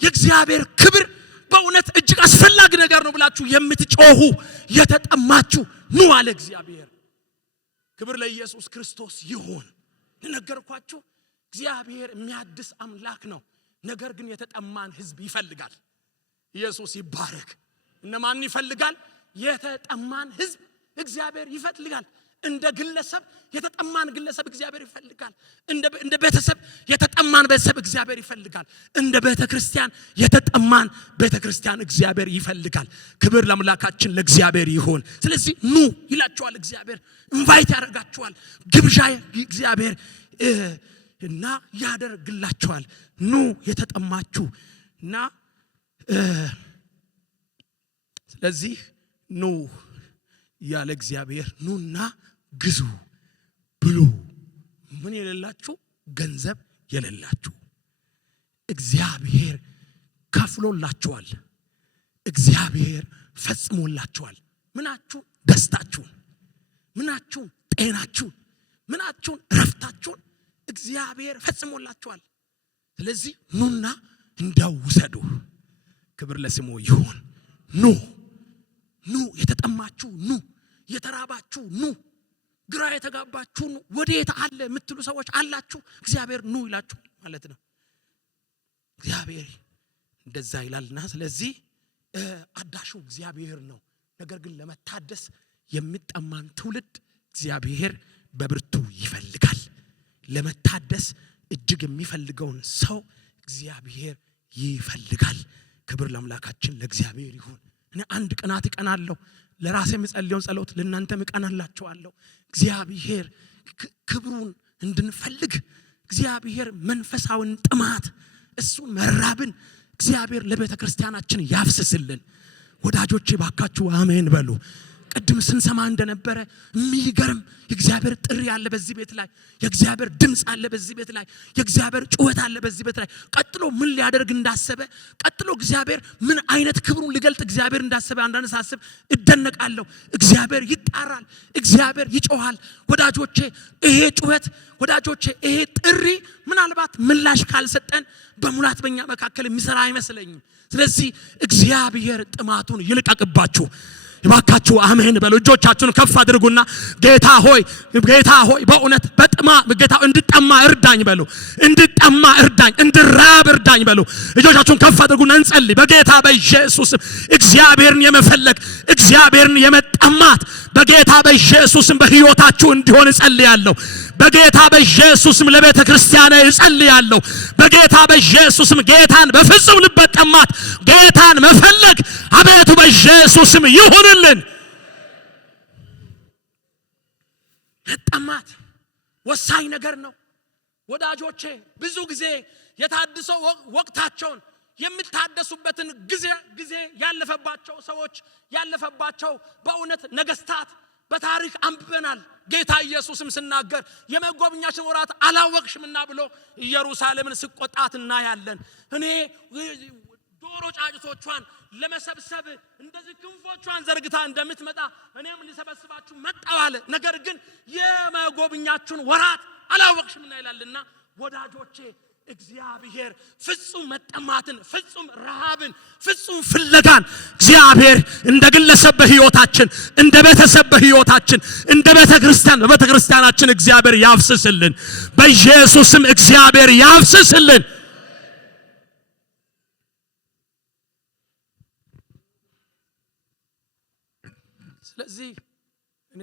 የእግዚአብሔር ክብር በእውነት እጅግ አስፈላጊ ነገር ነው ብላችሁ የምትጮሁ የተጠማችሁ ኑ አለ እግዚአብሔር። ክብር ለኢየሱስ ክርስቶስ ይሁን። ነገርኳችሁ፣ እግዚአብሔር የሚያድስ አምላክ ነው። ነገር ግን የተጠማን ህዝብ ይፈልጋል። ኢየሱስ ይባረክ። እነማን ይፈልጋል? የተጠማን ህዝብ እግዚአብሔር ይፈልጋል። እንደ ግለሰብ የተጠማን ግለሰብ እግዚአብሔር ይፈልጋል። እንደ ቤተሰብ የተጠማን ቤተሰብ እግዚአብሔር ይፈልጋል። እንደ ቤተክርስቲያን የተጠማን ቤተክርስቲያን እግዚአብሔር ይፈልጋል። ክብር ለአምላካችን ለእግዚአብሔር ይሁን። ስለዚህ ኑ ይላችኋል እግዚአብሔር። ኢንቫይት ያደርጋችኋል። ግብዣ እግዚአብሔር እና ያደርግላችኋል። ኑ የተጠማችሁ እና ስለዚህ ኑ ያለ እግዚአብሔር ኑና ግዙ ብሉ። ምን የሌላችሁ? ገንዘብ የሌላችሁ እግዚአብሔር ከፍሎላችኋል። እግዚአብሔር ፈጽሞላችኋል። ምናችሁ? ደስታችሁን፣ ምናችሁ? ጤናችሁን፣ ምናችሁን? ረፍታችሁን እግዚአብሔር ፈጽሞላችኋል። ስለዚህ ኑና እንዳው ውሰዱ። ክብር ለስሙ ይሁን። ኑ የተጠማችሁ ኑ፣ የተራባችሁ ኑ፣ ግራ የተጋባችሁ ኑ። ወዴት አለ የምትሉ ሰዎች አላችሁ። እግዚአብሔር ኑ ይላችሁ ማለት ነው። እግዚአብሔር እንደዛ ይላልና ስለዚህ አዳሹ እግዚአብሔር ነው። ነገር ግን ለመታደስ የሚጠማን ትውልድ እግዚአብሔር በብርቱ ይፈልጋል። ለመታደስ እጅግ የሚፈልገውን ሰው እግዚአብሔር ይፈልጋል። ክብር ለአምላካችን ለእግዚአብሔር ይሁን። እኔ አንድ ቀናት እቀናለሁ። ለራሴ የምጸልየውን ጸሎት ለእናንተም እቀናላችኋለሁ። እግዚአብሔር ክብሩን እንድንፈልግ እግዚአብሔር መንፈሳውን ጥማት እሱን መራብን እግዚአብሔር ለቤተ ክርስቲያናችን ያፍስስልን። ወዳጆቼ ባካችሁ አሜን በሉ። ቅድም ስንሰማ እንደነበረ የሚገርም የእግዚአብሔር ጥሪ አለ በዚህ ቤት ላይ። የእግዚአብሔር ድምጽ አለ በዚህ ቤት ላይ። የእግዚአብሔር ጩኸት አለ በዚህ ቤት ላይ። ቀጥሎ ምን ሊያደርግ እንዳሰበ፣ ቀጥሎ እግዚአብሔር ምን አይነት ክብሩን ሊገልጥ እግዚአብሔር እንዳሰበ አንዳንድ ሳስብ እደነቃለሁ። እግዚአብሔር ይጣራል፣ እግዚአብሔር ይጮሃል። ወዳጆቼ ይሄ ጩኸት፣ ወዳጆቼ ይሄ ጥሪ ምናልባት ምላሽ ካልሰጠን በሙላት በእኛ መካከል የሚሰራ አይመስለኝም። ስለዚህ እግዚአብሔር ጥማቱን ይልቀቅባችሁ። ይባካችሁ አሜን በሉ። እጆቻችሁን ከፍ አድርጉና ጌታ ሆይ በእውነት በጥማ ጌታ እንድጠማ እርዳኝ በሉ። እንድጠማ እርዳኝ፣ እንድራብ እርዳኝ በሉ። እጆቻችሁን ከፍ አድርጉና እንጸልይ። በጌታ በኢየሱስ እግዚአብሔርን የመፈለግ እግዚአብሔርን የመጠማት በጌታ በኢየሱስም በህይወታችሁ እንዲሆን እጸልያለሁ። በጌታ በኢየሱስም ለቤተ ክርስቲያን እጸልያለሁ። በጌታ በኢየሱስም ጌታን በፍጹም ልብ መጠማት፣ ጌታን መፈለግ አቤቱ በኢየሱስም ይሁንልን። መጠማት ወሳኝ ነገር ነው ወዳጆቼ። ብዙ ጊዜ የታድሶ ወቅታቸውን የሚታደሱበትን ጊዜ ያለፈባቸው ሰዎች ያለፈባቸው በእውነት ነገስታት በታሪክ አንብበናል። ጌታ ኢየሱስም ሲናገር የመጎብኛሽን ወራት አላወቅሽምና ብሎ ኢየሩሳሌምን ሲቆጣት እናያለን። እኔ ዶሮ ጫጭቶቿን ለመሰብሰብ እንደዚህ ክንፎቿን ዘርግታ እንደምትመጣ እኔም ሊሰበስባችሁ መጣሁ አለ። ነገር ግን የመጎብኛችሁን ወራት አላወቅሽምና ይላልና ወዳጆቼ እግዚአብሔር ፍጹም መጠማትን፣ ፍጹም ረሃብን፣ ፍጹም ፍለጋን እግዚአብሔር እንደ ግለሰብ በህይወታችን፣ እንደ ቤተሰብ በህይወታችን፣ እንደ ቤተክርስቲያን በቤተክርስቲያናችን እግዚአብሔር ያፍስስልን። በኢየሱስም እግዚአብሔር ያፍስስልን። ስለዚህ እኔ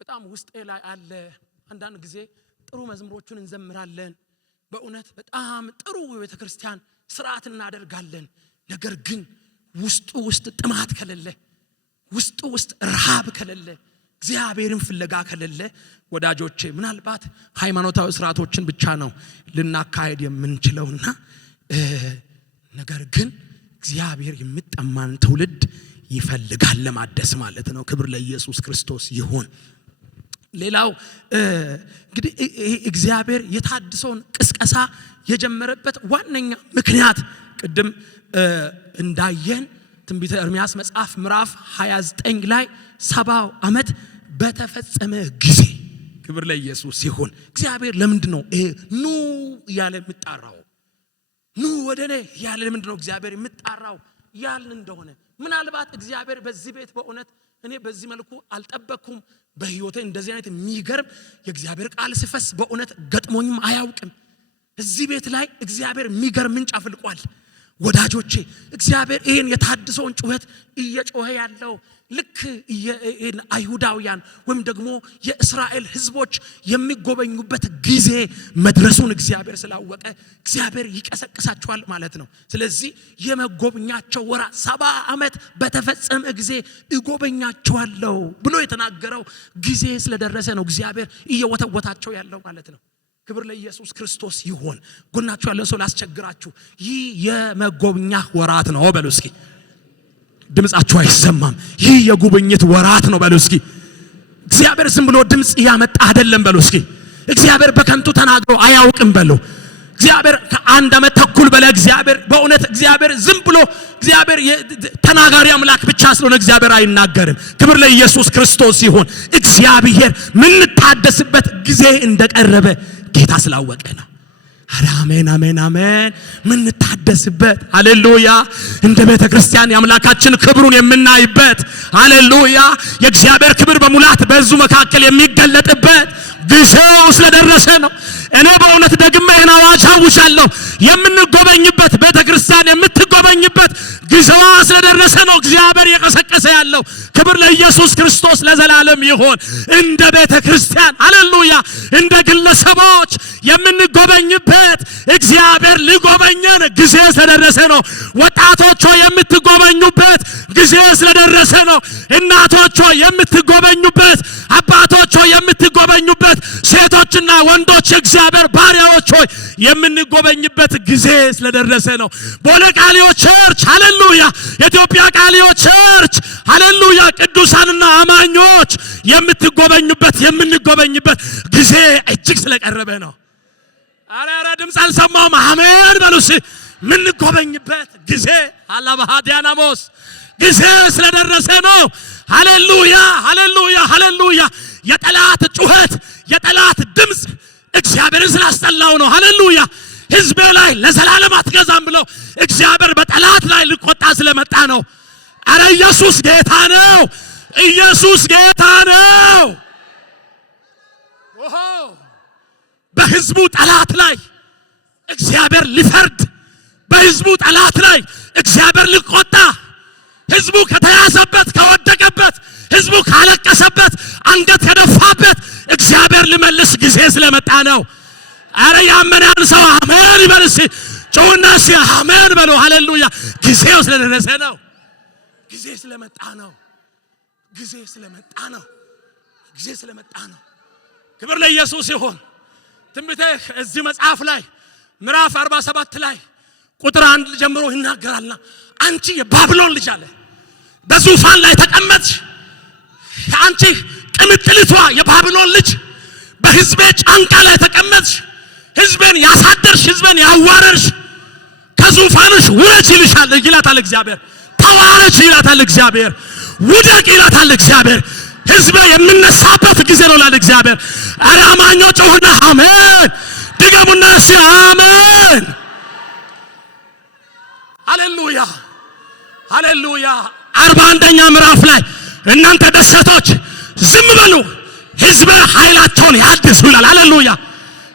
በጣም ውስጤ ላይ አለ። አንዳንድ ጊዜ ጥሩ መዝሙሮችን እንዘምራለን። በእውነት በጣም ጥሩ የቤተክርስቲያን ስርዓት እናደርጋለን። ነገር ግን ውስጥ ጥማት ከሌለ፣ ውስጥ ረሃብ ከሌለ፣ እግዚአብሔርን ፍለጋ ከሌለ ወዳጆቼ ምናልባት ሃይማኖታዊ ስርዓቶችን ብቻ ነው ልናካሄድ የምንችለውና ነገር ግን እግዚአብሔር የሚጠማን ትውልድ ይፈልጋል ለማደስ ማለት ነው። ክብር ለኢየሱስ ክርስቶስ ይሁን። ሌላው እንግዲህ እግዚአብሔር የታድሶን ቅስቀሳ የጀመረበት ዋነኛ ምክንያት ቅድም እንዳየን ትንቢተ ኤርምያስ መጽሐፍ ምዕራፍ 29 ላይ 70 ዓመት በተፈጸመ ጊዜ ክብር ለኢየሱስ ይሁን። እግዚአብሔር ለምንድነው ኑ ያለ የሚጣራው? ኑ ወደኔ ያለ ለምንድነው እግዚአብሔር የሚጣራው ያልን እንደሆነ ምናልባት እግዚአብሔር በዚህ ቤት በእውነት እኔ በዚህ መልኩ አልጠበቅኩም። በህይወቴ እንደዚህ አይነት የሚገርም የእግዚአብሔር ቃል ሲፈስ በእውነት ገጥሞኝም አያውቅም። እዚህ ቤት ላይ እግዚአብሔር የሚገርም ምንጭ አፍልቋል። ወዳጆቼ እግዚአብሔር ይሄን የታድሶውን ጩኸት እየጮኸ ያለው ልክ አይሁዳውያን ወይም ደግሞ የእስራኤል ህዝቦች የሚጎበኙበት ጊዜ መድረሱን እግዚአብሔር ስላወቀ እግዚአብሔር ይቀሰቅሳቸዋል ማለት ነው። ስለዚህ የመጎብኛቸው ወራት 70 ዓመት በተፈጸመ ጊዜ እጎበኛቸዋለሁ ብሎ የተናገረው ጊዜ ስለደረሰ ነው እግዚአብሔር እየወተወታቸው ያለው ማለት ነው። ክብር ለኢየሱስ ክርስቶስ ይሁን። ጎናችሁ ያለው ሰው ላስቸግራችሁ፣ ይህ የመጎብኛ ወራት ነው በሉ እስኪ። ድምጻችሁ አይሰማም። ይህ የጉብኝት ወራት ነው በሉ እስኪ። እግዚአብሔር ዝም ብሎ ድምጽ ያመጣ አይደለም በሉ እስኪ። እግዚአብሔር በከንቱ ተናግሮ አያውቅም በሉ። እግዚአብሔር ከአንድ ዓመት ተኩል በላይ እግዚአብሔር በእውነት እግዚአብሔር ዝም ብሎ እግዚአብሔር ተናጋሪ አምላክ ብቻ ስለሆነ እግዚአብሔር አይናገርም። ክብር ለኢየሱስ ክርስቶስ ይሁን። እግዚአብሔር ምንታደስበት ጊዜ እንደቀረበ ጌታ ስላወቀ ነው። አሜን አሜን አሜን። ምንታደስበት ሃሌሉያ፣ እንደ ቤተ ክርስቲያን የአምላካችን ክብሩን የምናይበት ሃሌሉያ፣ የእግዚአብሔር ክብር በሙላት በዙ መካከል የሚገለጥበት ጊዜው ስለደረሰ ነው። እኔ በእውነት ደግሜ ይህን አዋጅ አውጃለሁ። የምንጎበኝበት ቤተ ክርስቲያን የምትጎበኝበት ጊዜዋ ስለደረሰ ነው እግዚአብሔር የቀሰቀሰ ያለው። ክብር ለኢየሱስ ክርስቶስ ለዘላለም ይሁን። እንደ ቤተ ክርስቲያን ሃሌሉያ፣ እንደ ግለሰቦች የምንጎበኝበት እግዚአብሔር ሊጎበኘን ጊዜ ስለደረሰ ነው። ወጣቶች የምትጎበኙበት ጊዜ ስለደረሰ ነው። እናቶች የምትጎበኙበት፣ አባቶች የምትጎበኙበት፣ ሴቶችና ወንዶች እግዚአብሔር ባሪያዎች ሆይ የምንጎበኝበት ጊዜ ስለደረሰ ነው። ቦሌ ቃልዮ ቸርች ሃሌሉያ፣ የኢትዮጵያ ቃልዮ ቸርች ሃሌሉያ፣ ቅዱሳንና አማኞች የምንጎበኝበት ጊዜ እጅግ ስለቀረበ ነው። አረ ድምጽ አልሰማም። አሜን በሉስ። የምንጎበኝበት ጊዜ አላባሃዲያናሞስ ጊዜ ስለደረሰ ነው። ሃሌሉያ ሃሌሉያ ሃሌሉያ። የጠላት ጩኸት የጠላት ድምጽ እግዚአብሔርን ስላስጠላው ነው። ሃሌሉያ። ሕዝቤ ላይ ለዘላለም አትገዛም ብሎ እግዚአብሔር በጠላት ላይ ሊቆጣ ስለመጣ ነው። አረ ኢየሱስ ጌታ ነው። ኢየሱስ ጌታ ነው። ኦሆ በሕዝቡ ጠላት ላይ እግዚአብሔር ሊፈርድ፣ በሕዝቡ ጠላት ላይ እግዚአብሔር ሊቆጣ፣ ሕዝቡ ከተያዘበት ከወደቀበት፣ ሕዝቡ ካለቀሰበት፣ አንገት ከደፋበት እግዚአብሔር ሊመልስ ጊዜ ስለመጣ ነው። አረ ያመናን ሰው አሜን ይበልስ። ጮውና ሲ አሜን በሉ። ሃሌሉያ። ጊዜው ስለደረሰ ነው። ጊዜ ስለመጣ ነው። ጊዜ ስለመጣ ነው። ጊዜ ስለመጣ ነው። ክብር ለኢየሱስ ይሁን። ትንቢተ እዚህ መጽሐፍ ላይ ምዕራፍ 47 ላይ ቁጥር 1 ጀምሮ ይናገራልና አንቺ የባቢሎን ልጅ አለ በዙፋን ላይ ተቀመጥሽ፣ አንቺ ቅምጥልቷ የባቢሎን ልጅ በሕዝቤ ጫንቃ ላይ ተቀመጥሽ፣ ሕዝቤን ያሳደርሽ፣ ሕዝቤን ያዋረርሽ፣ ከዙፋንሽ ውረጅ ይልሻል ይላታል እግዚአብሔር። ተዋረጅ ይላታል እግዚአብሔር። ውደቅ ይላታል እግዚአብሔር። ሕዝቤ የምነሳበት ጊዜ ነው ይላል እግዚአብሔር። አረ አማኞች ሆነ አሜን ድገሙና ሲ አሜን። ሃሌሉያ ሃሌሉያ። 41ኛ ምዕራፍ ላይ እናንተ ደሴቶች ዝም በሉ፣ ሕዝቤ ኃይላቸውን ያድሱ ይላል። ሃሌሉያ።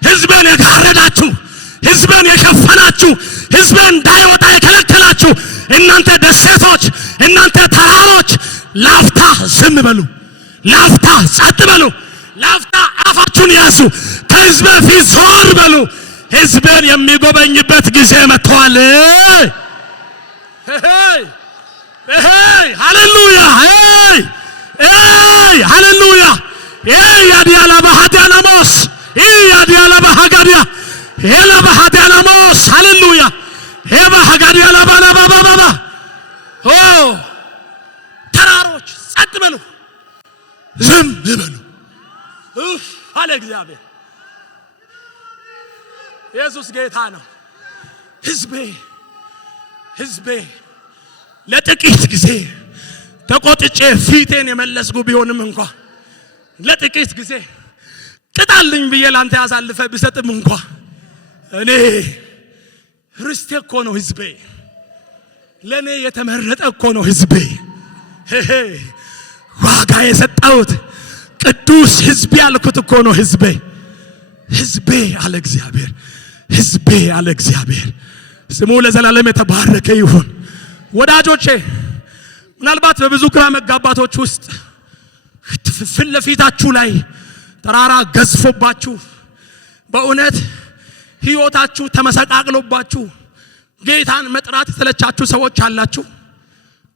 ሕዝቤን የጋረዳችሁ፣ ሕዝቤን የሸፈናችሁ፣ ሕዝቤን እንዳይወጣ የከለከላችሁ እናንተ ደሴቶች፣ እናንተ ተራሮች ላፍታ ዝም በሉ፣ ላፍታ ጸጥ በሉ፣ ላፍታ አፋችሁን ያዙ፣ ከሕዝቤ ፊት ዞር በሉ። ሕዝቤን የሚጎበኝበት ጊዜ መጥቷል። ሃሌሉያ ሃሌሉያ። ያዲያላ ባህዲያናሞስ ያዲያላ ባህጋዲያ ኤላ ባህዲያናሞስ ሃሌሉያ ሄባ ሀጋዲያላ ባላባባባ ኦ ተራሮች ጸጥ በሉ ዝም ይበሉ አለ እግዚአብሔር። ኢየሱስ ጌታ ነው። ሕዝቤ ለጥቂት ጊዜ ተቆጥቼ ፊቴን የመለስኩ ቢሆንም እንኳን ለጥቂት ጊዜ ቅጣልኝ ብዬ ላንተ ያሳልፈ ብሰጥም እንኳን እኔ ርስቴ እኮ ነው ሕዝቤ፣ ለኔ የተመረጠ እኮ ነው ሕዝቤ፣ ዋጋ የሰጠሁት ቅዱስ ሕዝቤ ያልኩት እኮ ነው ሕዝቤ። ሕዝቤ አለ እግዚአብሔር፣ ሕዝቤ አለ እግዚአብሔር። ስሙ ለዘላለም የተባረከ ይሁን። ወዳጆቼ ምናልባት በብዙ ግራ መጋባቶች ውስጥ ፊት ለፊታችሁ ላይ ተራራ ገዝፎባችሁ በእውነት ሕይወታችሁ ተመሰቃቅሎባችሁ ጌታን መጥራት የተለቻችሁ ሰዎች አላችሁ።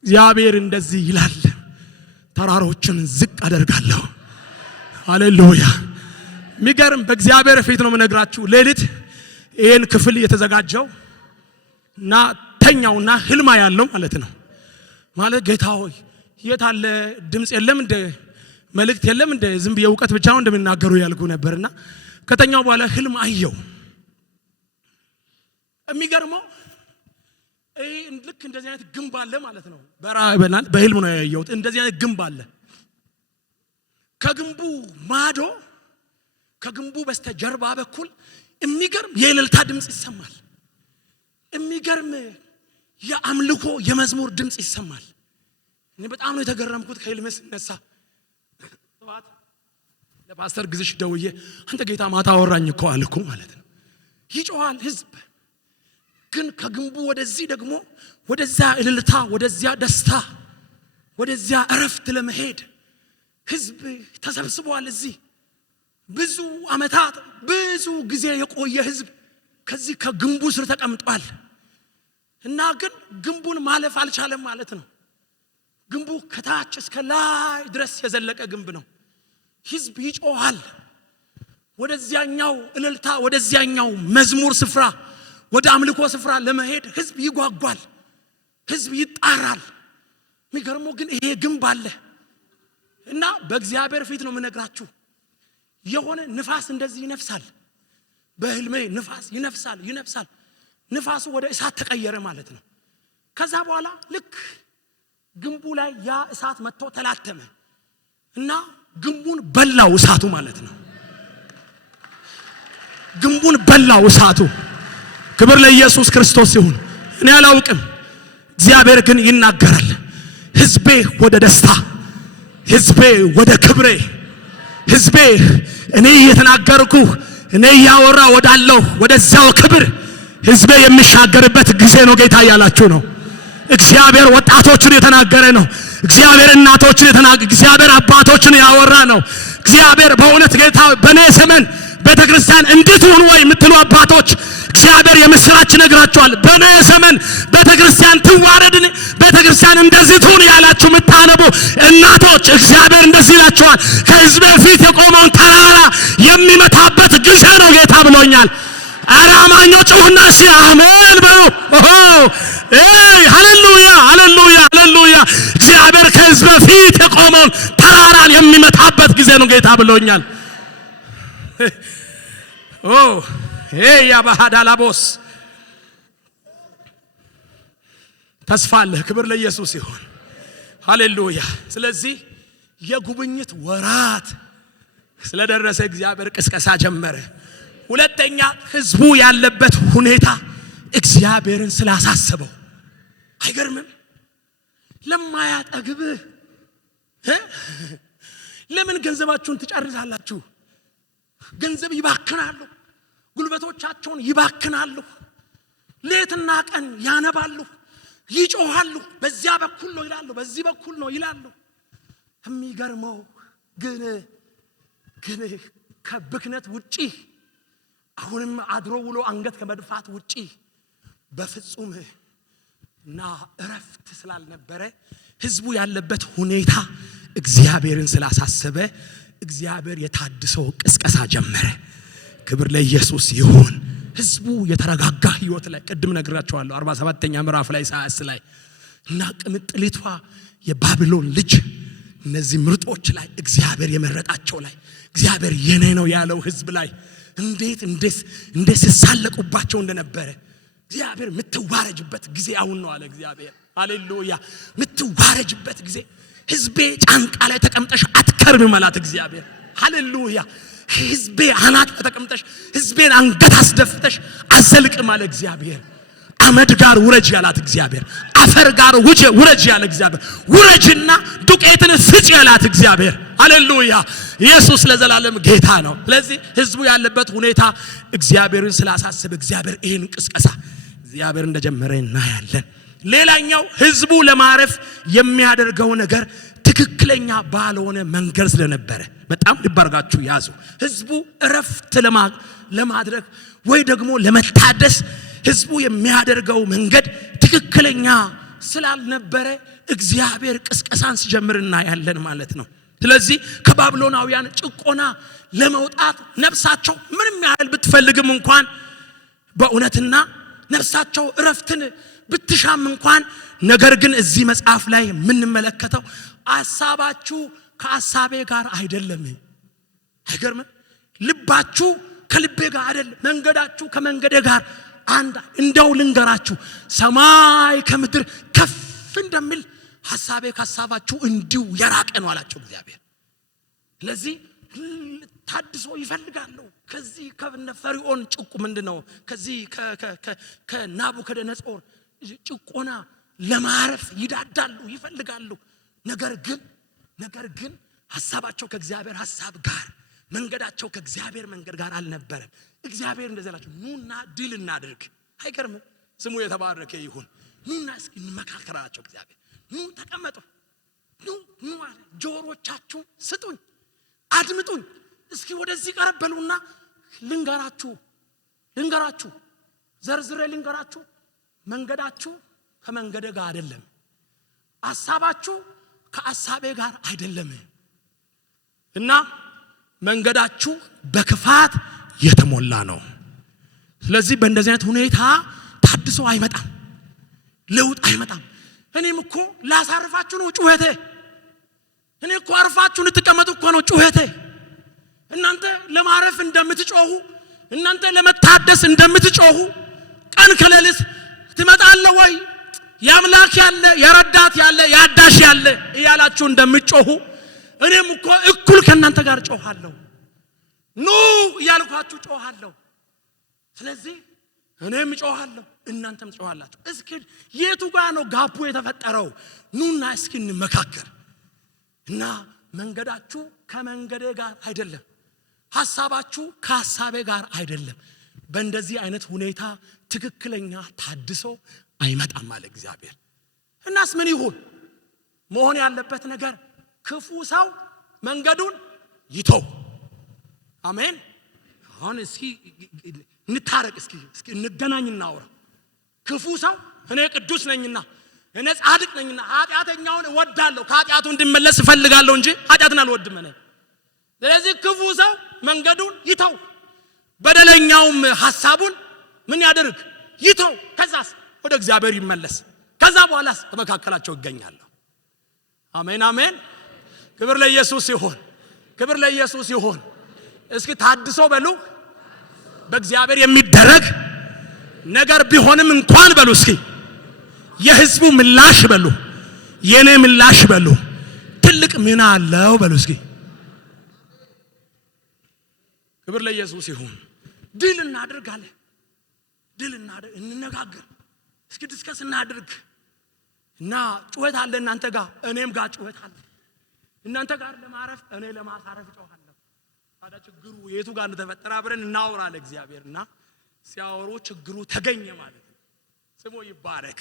እግዚአብሔር እንደዚህ ይላል፣ ተራሮችን ዝቅ አደርጋለሁ። ሃሌሉያ። የሚገርም በእግዚአብሔር ፊት ነው የምነግራችሁ። ሌሊት ይሄን ክፍል የተዘጋጀው እና ተኛውና ህልማ ያለው ማለት ነው። ማለት ጌታ ሆይ የት አለ? ድምጽ የለም እንደ መልእክት የለም እንደ ዝም ብዬ ዕውቀት ብቻ ነው እንደምናገሩ ያልኩ ነበርና ከተኛው በኋላ ህልም አየው። የሚገርመው ልክ እንደዚህ አይነት ግንብ አለ ማለት ነው። በህልም ነው ያየሁት። እንደዚህ አይነት ግንብ አለ። ከግንቡ ማዶ ከግንቡ በስተጀርባ በኩል የሚገርም የእልልታ ድምጽ ይሰማል። የሚገርም የአምልኮ የመዝሙር ድምጽ ይሰማል። እኔ በጣም ነው የተገረምኩት። ከህልሜ ስነሳ ተዋት ለፓስተር ግዝሽ ደውዬ አንተ ጌታ ማታ አወራኝ እኮ አልኩ ማለት ነው። ይጮሃል ህዝብ። ግን ከግንቡ ወደዚህ ደግሞ ወደዛ እልልታ፣ ወደዚያ ደስታ፣ ወደዚያ እረፍት ለመሄድ ህዝብ ተሰብስቧል። እዚህ ብዙ አመታት ብዙ ጊዜ የቆየ ህዝብ ከዚህ ከግንቡ ስር ተቀምጧል እና ግን ግንቡን ማለፍ አልቻለም ማለት ነው። ግንቡ ከታች እስከ ላይ ድረስ የዘለቀ ግንብ ነው። ህዝብ ይጮሃል። ወደዚያኛው እልልታ፣ ወደዚያኛው መዝሙር ስፍራ፣ ወደ አምልኮ ስፍራ ለመሄድ ህዝብ ይጓጓል፣ ህዝብ ይጣራል። የሚገርመው ግን ይሄ ግንብ አለ እና በእግዚአብሔር ፊት ነው የምነግራችሁ። የሆነ ንፋስ እንደዚህ ይነፍሳል። በህልሜ ንፋስ ይነፍሳል። ንፋሱ ወደ እሳት ተቀየረ ማለት ነው። ከዛ በኋላ ልክ ግንቡ ላይ ያ እሳት መጥቶ ተላተመ እና ግንቡን በላው እሳቱ ማለት ነው። ግንቡን በላው እሳቱ። ክብር ለኢየሱስ ክርስቶስ ይሁን። እኔ አላውቅም፣ እግዚአብሔር ግን ይናገራል። ህዝቤ ወደ ደስታ፣ ህዝቤ ወደ ክብሬ፣ ህዝቤ እኔ እየተናገርኩ እኔ ያወራ ወዳለው ወደዛው ክብር ህዝቤ የሚሻገርበት ጊዜ ነው ጌታ ያላችሁ ነው። እግዚአብሔር ወጣቶችን የተናገረ ነው። እግዚአብሔር እናቶችን የተናገረ፣ እግዚአብሔር አባቶችን ያወራ ነው። እግዚአብሔር በእውነት ጌታ በኔ ዘመን ቤተክርስቲያን እንድትሆኑ ወይ የምትሉ አባቶች እግዚአብሔር የምስራች ነግራችኋል። በኔ ዘመን ቤተክርስቲያን ትዋረድን፣ ቤተክርስቲያን እንደዚህ ትሁን ያላችሁ የምታነቡ እናቶች እግዚአብሔር እንደዚህ ይላችኋል፣ ከህዝብ ፊት የቆመውን ተራራ የሚመታበት ጊዜ ነው ጌታ ብሎኛል። ኧረ አማኞች ጩኹና እስኪ አሜን በሉ። ሃሌሉያ ሃሌሉያ ሃሌሉያ። እግዚአብሔር ከህዝብ ፊት የቆመውን ተራራን የሚመታበት ጊዜ ነው ጌታ ብሎኛል። ያ ባህዳላቦስ ተስፋ አለ። ክብር ለኢየሱስ ይሁን። ሃሌሉያ። ስለዚህ የጉብኝት ወራት ስለደረሰ እግዚአብሔር ቅስቀሳ ጀመረ። ሁለተኛ ህዝቡ ያለበት ሁኔታ እግዚአብሔርን ስላሳሰበው። አይገርምም? ለማያጠግብህ ለምን ገንዘባችሁን ትጨርሳላችሁ? ገንዘብ ይባክናሉ፣ ጉልበቶቻቸውን ይባክናሉ፣ ሌትና ቀን ያነባሉ፣ ይጮሃሉ። በዚያ በኩል ነው ይላሉ፣ በዚህ በኩል ነው ይላሉ። የሚገርመው ግን ከብክነት ውጪ አሁንም አድሮ ውሎ አንገት ከመድፋት ውጪ በፍጹም እና እረፍት ስላልነበረ ህዝቡ ያለበት ሁኔታ እግዚአብሔርን ስላሳሰበ እግዚአብሔር የታድሶ ቅስቀሳ ጀመረ። ክብር ለኢየሱስ ይሁን። ህዝቡ የተረጋጋ ህይወት ላይ ቅድም ነግራቸዋለሁ 47ኛ ምዕራፍ ላይ ኢሳይያስ ላይ እና ቅምጥሊቷ የባቢሎን ልጅ እነዚህ ምርጦች ላይ እግዚአብሔር የመረጣቸው ላይ እግዚአብሔር የኔ ነው ያለው ህዝብ ላይ እንዴት ሲሳለቁባቸው እንደነበረ እግዚአብሔር ምትዋረጅበት ጊዜ አሁን ነው አለ እግዚአብሔር። ሃሌሉያ! ምትዋረጅበት ጊዜ ህዝቤ ጫንቃ ላይ ተቀምጠሽ አትከርም ማለት እግዚአብሔር። ሃሌሉያ! ህዝቤ አናት ተቀምጠሽ ህዝቤን አንገት አስደፍተሽ አዘልቅ ማለት እግዚአብሔር። አመድ ጋር ውረጅ ያላት እግዚአብሔር። አፈር ጋር ውረጅ ያለ እግዚአብሔር። ውረጅና ዱቄትን ፍጭ ያላት እግዚአብሔር። ሃሌሉያ! ኢየሱስ ለዘላለም ጌታ ነው። ስለዚህ ህዝቡ ያለበት ሁኔታ እግዚአብሔርን ስላሳሰበ እግዚአብሔር ይሄን ቅስቀሳ እግዚአብሔር እንደጀመረ እናያለን። ሌላኛው ህዝቡ ለማረፍ የሚያደርገው ነገር ትክክለኛ ባልሆነ መንገድ ስለነበረ በጣም ልባርጋችሁ ያዙ። ህዝቡ እረፍት ለማድረግ ወይ ደግሞ ለመታደስ ህዝቡ የሚያደርገው መንገድ ትክክለኛ ስላልነበረ እግዚአብሔር ቅስቀሳን ሲጀምር እናያለን ማለት ነው። ስለዚህ ከባቢሎናውያን ጭቆና ለመውጣት ነፍሳቸው ምንም ያህል ብትፈልግም እንኳን በእውነትና ነፍሳቸው እረፍትን ብትሻም እንኳን ነገር ግን እዚህ መጽሐፍ ላይ የምንመለከተው ሐሳባችሁ ከሐሳቤ ጋር አይደለም። አይገርምም? ልባችሁ ከልቤ ጋር አይደለም፣ መንገዳችሁ ከመንገዴ ጋር አንድ እንደው ልንገራችሁ ሰማይ ከምድር ከፍ እንደሚል ሐሳቤ ከሐሳባችሁ እንዲሁ የራቀ ነው አላቸው እግዚአብሔር። ስለዚህ ታድሶ ይፈልጋሉ። ከዚህ ከፈርዖን ጭቁ ምንድነው ከዚህ ከናቡከደነጾር ጭቆና ለማረፍ ይዳዳሉ ይፈልጋሉ። ነገር ግን ሐሳባቸው ከእግዚአብሔር ሐሳብ ጋር መንገዳቸው ከእግዚአብሔር መንገድ ጋር አልነበረም። እግዚአብሔር እንደዚህ አላቸው፣ ኑና ድል እናድርግ። አይገርምም? ስሙ የተባረከ ይሁን። ኑና እስኪ እንመካከራቸው። እግዚአብሔር ኑ ተቀመጡ፣ ኑ አለ። ጆሮቻችሁ ስጡኝ፣ አድምጡኝ። እስኪ ወደዚህ ቀረበሉና ልንገራችሁ ዘርዝሬ ልንገራችሁ። መንገዳችሁ ከመንገዴ ጋር አይደለም፣ ሐሳባችሁ ከሐሳቤ ጋር አይደለም እና መንገዳችሁ በክፋት የተሞላ ነው። ስለዚህ በእንደዚህ አይነት ሁኔታ ታድሶ አይመጣም፣ ለውጥ አይመጣም። እኔም እኮ ላሳርፋችሁ ነው ጩኸቴ። እኔ እኮ አርፋችሁ እንድትቀመጡ እኮ ነው ጩኸቴ። እናንተ ለማረፍ እንደምትጮሁ፣ እናንተ ለመታደስ እንደምትጮሁ ቀን ከሌሊት ትመጣለህ ወይ ያምላክ ያለ የረዳት ያለ ያዳሽ ያለ እያላችሁ እንደምትጮሁ እኔም እኮ እኩል ከእናንተ ጋር ጮሃለሁ። ኑ እያልኳችሁ ጮሃለሁ። ስለዚህ እኔም ጮሃለሁ፣ እናንተም ጮሃላችሁ። እስኪ የቱ ጋር ነው ጋፑ የተፈጠረው? ኑና እስኪ እንመካከር። እና መንገዳችሁ ከመንገዴ ጋር አይደለም፣ ሐሳባችሁ ከሐሳቤ ጋር አይደለም። በእንደዚህ አይነት ሁኔታ ትክክለኛ ታድሶ አይመጣም አለ እግዚአብሔር። እናስ ምን ይሁን? መሆን ያለበት ነገር ክፉ ሰው መንገዱን ይተው። አሜን። አሁን እስኪ እንታረቅ፣ እስኪ እንገናኝ፣ እናውራ። ክፉ ሰው እኔ ቅዱስ ነኝና እኔ ጻድቅ ነኝና ኃጢአተኛውን እወዳለሁ፣ ከኃጢአቱ እንዲመለስ እፈልጋለሁ እንጂ ኃጢአትን አልወድም እኔ። ስለዚህ ክፉ ሰው መንገዱን ይተው፣ በደለኛውም ሐሳቡን ምን ያድርግ? ይተው። ከዛስ ወደ እግዚአብሔር ይመለስ። ከዛ በኋላስ በመካከላቸው ይገኛለሁ። አሜን አሜን። ክብር ለኢየሱስ ይሁን፣ ክብር ለኢየሱስ ይሁን። እስኪ ታድሶ በሉ። በእግዚአብሔር የሚደረግ ነገር ቢሆንም እንኳን በሉ እስኪ የህዝቡ ምላሽ በሉ፣ የኔ ምላሽ በሉ ትልቅ ሚና አለው በሉ እስኪ። ክብር ለኢየሱስ ይሁን። ድል እናድርግ አለ። ድል እናድርግ፣ እንነጋገር እስኪ፣ ዲስከስ እናድርግ። እና ጩኸት አለ እናንተ ጋር፣ እኔም ጋር ጩኸት አለ። እናንተ ጋር ለማረፍ እኔ ለማሳረፍ ጮሃለሁ። ታዲያ ችግሩ የቱ ጋር እንደተፈጠረ አብረን እናወራለን። እግዚአብሔርና ሲያወሩ ችግሩ ተገኘ ማለት ነው። ስሙ ይባረክ።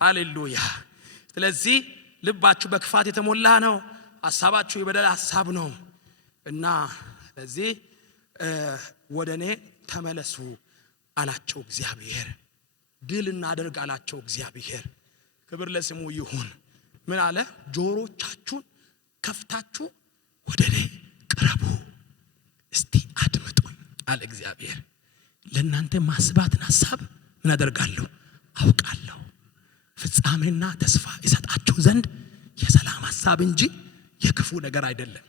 ሃሌሉያ። ስለዚህ ልባችሁ በክፋት የተሞላ ነው፣ ሐሳባችሁ የበደል ሐሳብ ነው እና ስለዚህ ወደኔ ተመለሱ አላቸው እግዚአብሔር። ድል እናደርግ አላቸው እግዚአብሔር። ክብር ለስሙ ይሁን። ምን አለ? ጆሮቻችሁን ከፍታችሁ ወደኔ ቅረቡ፣ እስቲ አድምጡኝ አለ እግዚአብሔር። ለእናንተ ማስባትን ሐሳብ ምን አደርጋለሁ አውቃለሁ ፍጻሜና ተስፋ ይሰጣችሁ ዘንድ የሰላም ሐሳብ እንጂ የክፉ ነገር አይደለም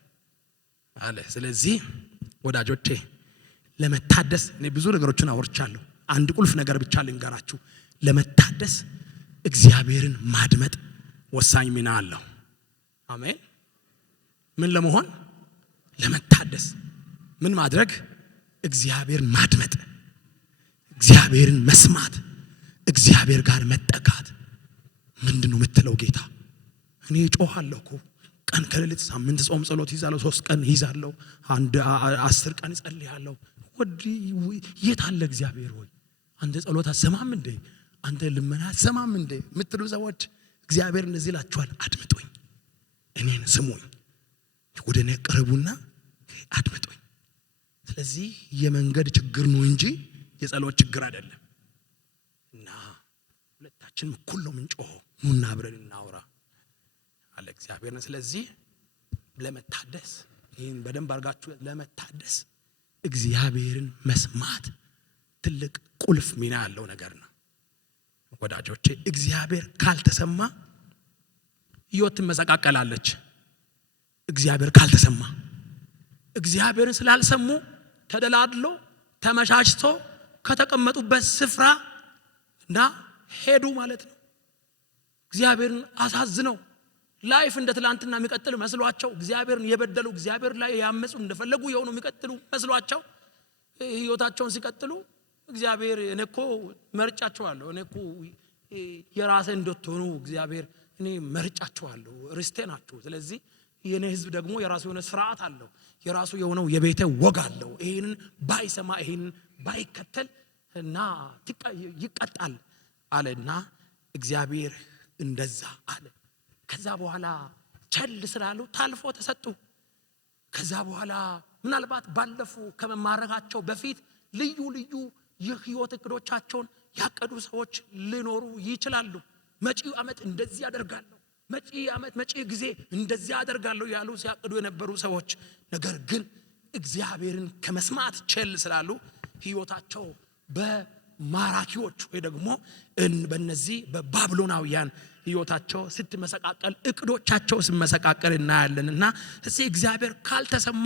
አለ። ስለዚህ ወዳጆቼ ለመታደስ እኔ ብዙ ነገሮችን አወርቻለሁ። አንድ ቁልፍ ነገር ብቻ ልንገራችሁ። ለመታደስ እግዚአብሔርን ማድመጥ ወሳኝ ሚና አለው። አሜን። ምን ለመሆን? ለመታደስ ምን ማድረግ? እግዚአብሔርን ማድመጥ፣ እግዚአብሔርን መስማት፣ እግዚአብሔር ጋር መጠጋት። ምንድነው የምትለው ጌታ? እኔ ጮሃለሁ እኮ ቀን ከሌሊት ሳምንት ጾም ጸሎት ይዛለሁ፣ 3 ቀን ይዛለሁ፣ 10 ቀን ጸልያለሁ። የት አለ እግዚአብሔር ሆይ? አንተ ጸሎት አሰማም እንዴ? አንተ ልመና አሰማም እንዴ? የምትሉ ሰዎች እግዚአብሔር እንደዚህ ይላችኋል፣ አድምጡኝ፣ እኔን ስሙኝ፣ ወደ እኔ ቅረቡና አድምጡኝ። ስለዚህ የመንገድ ችግር ነው እንጂ የጸሎት ችግር አይደለም። እና ሁለታችንም እኩል ነው የምንጮኸው። ኑና አብረን እናውራ አለ እግዚአብሔር። ስለዚህ ለመታደስ ይህን በደንብ አድርጋችሁ ለመታደስ እግዚአብሔርን መስማት ትልቅ ቁልፍ ሚና ያለው ነገር ነው ወዳጆቼ። እግዚአብሔር ካልተሰማ ሕይወት ትመሰቃቀላለች። እግዚአብሔር ካልተሰማ እግዚአብሔርን ስላልሰሙ ተደላድሎ ተመቻችቶ ከተቀመጡበት ስፍራ እና ሄዱ ማለት ነው። እግዚአብሔርን አሳዝነው ላይፍ እንደ ትላንትና የሚቀጥል መስሏቸው እግዚአብሔርን የበደሉ እግዚአብሔር ላይ ያመጹ እንደፈለጉ የሆኑ የሚቀጥሉ መስሏቸው ሕይወታቸውን ሲቀጥሉ እግዚአብሔር እኔኮ መርጫቸዋለሁ፣ እኔኮ የራሴ እንድትሆኑ እግዚአብሔር እኔ መርጫቸዋለሁ፣ ርስቴ ናችሁ። ስለዚህ የኔ ሕዝብ ደግሞ የራሱ የሆነ ስርዓት አለው፣ የራሱ የሆነው የቤተ ወግ አለው። ይሄንን ባይሰማ ይሄንን ባይከተል እና ይቀጣል አለና እግዚአብሔር እንደዛ አለ። ከዛ በኋላ ቸል ስላሉ ታልፎ ተሰጡ። ከዛ በኋላ ምናልባት ባለፉ ከመማረካቸው በፊት ልዩ ልዩ የሕይወት እቅዶቻቸውን ያቀዱ ሰዎች ሊኖሩ ይችላሉ። መጪው ዓመት እንደዚህ ያደርጋለሁ፣ መጪ ዓመት መጪ ጊዜ እንደዚህ ያደርጋለሁ ያሉ ሲያቅዱ የነበሩ ሰዎች ነገር ግን እግዚአብሔርን ከመስማት ቸል ስላሉ ሕይወታቸው በማራኪዎች ወይ ደግሞ በእነዚህ በባቢሎናውያን ሕይወታቸው ስትመሰቃቀል እቅዶቻቸው ሲመሰቃቀል እናያለንና እዚህ እግዚአብሔር ካልተሰማ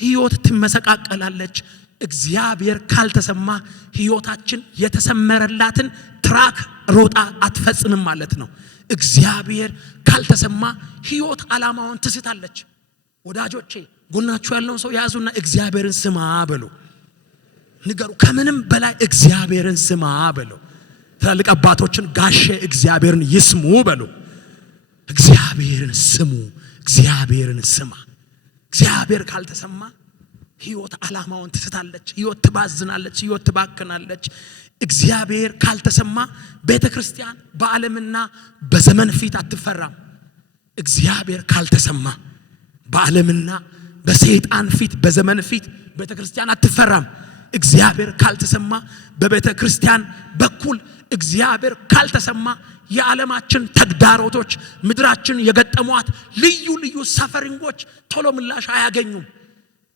ሕይወት ትመሰቃቀላለች። እግዚአብሔር ካልተሰማ ሕይወታችን የተሰመረላትን ትራክ ሮጣ አትፈጽምም ማለት ነው። እግዚአብሔር ካልተሰማ ሕይወት ዓላማውን ትስታለች። ወዳጆቼ ጎናችሁ ያለውን ሰው ያዙና እግዚአብሔርን ስማ በሉ፣ ንገሩ። ከምንም በላይ እግዚአብሔርን ስማ በሉ። ትላልቅ አባቶችን ጋሼ እግዚአብሔርን ይስሙ በሉ። እግዚአብሔርን ስሙ፣ እግዚአብሔርን ስማ። እግዚአብሔር ካልተሰማ ሕይወት ዓላማውን ትስታለች፣ ሕይወት ትባዝናለች፣ ሕይወት ትባክናለች። እግዚአብሔር ካልተሰማ ቤተክርስቲያን በዓለምና በዘመን ፊት አትፈራም። እግዚአብሔር ካልተሰማ በዓለምና በሰይጣን ፊት በዘመን ፊት ቤተክርስቲያን አትፈራም። እግዚአብሔር ካልተሰማ በቤተክርስቲያን በኩል እግዚአብሔር ካልተሰማ የዓለማችን ተግዳሮቶች ምድራችን የገጠሟት ልዩ ልዩ ሰፈሪንጎች ቶሎ ምላሽ አያገኙም።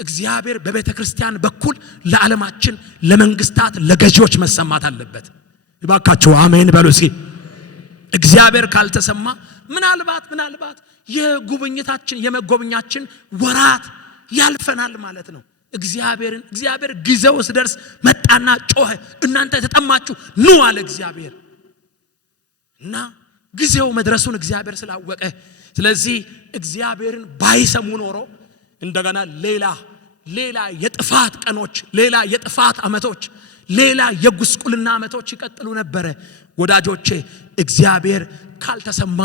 እግዚአብሔር በቤተክርስቲያን በኩል ለዓለማችን ለመንግስታት ለገዢዎች መሰማት አለበት። ይባካችሁ አሜን በሉ እስኪ። እግዚአብሔር ካልተሰማ ምናልባት የጉብኝታችን የመጎብኛችን ወራት ያልፈናል ማለት ነው። እግዚአብሔር ጊዜው ሲደርስ መጣና ጮኸ፣ እናንተ ተጠማችሁ ኑ አለ እግዚአብሔር። እና ጊዜው መድረሱን እግዚአብሔር ስላወቀ ስለዚህ እግዚአብሔርን ባይሰሙ ኖሮ እንደገና ሌላ የጥፋት ቀኖች፣ ሌላ የጥፋት ዓመቶች፣ ሌላ የጉስቁልና ዓመቶች ይቀጥሉ ነበር። ወዳጆቼ እግዚአብሔር ካልተሰማ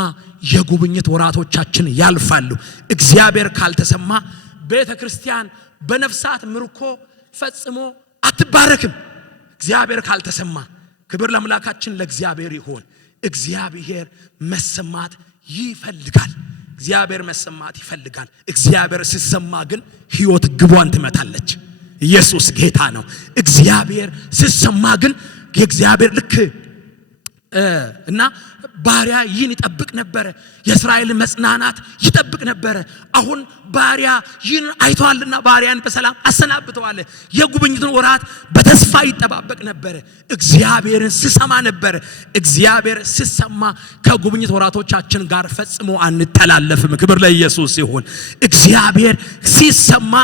የጉብኝት ወራቶቻችን ያልፋሉ። እግዚአብሔር ካልተሰማ ቤተክርስቲያን በነፍሳት ምርኮ ፈጽሞ አትባረክም። እግዚአብሔር ካልተሰማ ክብር ለአምላካችን ለእግዚአብሔር ይሁን። እግዚአብሔር መሰማት ይፈልጋል። እግዚአብሔር መሰማት ይፈልጋል። እግዚአብሔር ሲሰማ ግን ሕይወት ግቧን ትመታለች። ኢየሱስ ጌታ ነው። እግዚአብሔር ሲሰማ ግን የእግዚአብሔር ልክ እና ባሪያ ይህን ይጠብቅ ነበር፣ የእስራኤል መጽናናት ይጠብቅ ነበር። አሁን ባሪያ ይህን አይቷልና ባሪያን በሰላም አሰናብተዋል። የጉብኝቱን ወራት በተስፋ ይጠባበቅ ነበር። እግዚአብሔርን ሲሰማ ነበር። እግዚአብሔር ሲሰማ ከጉብኝት ወራቶቻችን ጋር ፈጽሞ አንተላለፍም። ክብር ለኢየሱስ ይሁን። እግዚአብሔር ሲሰማ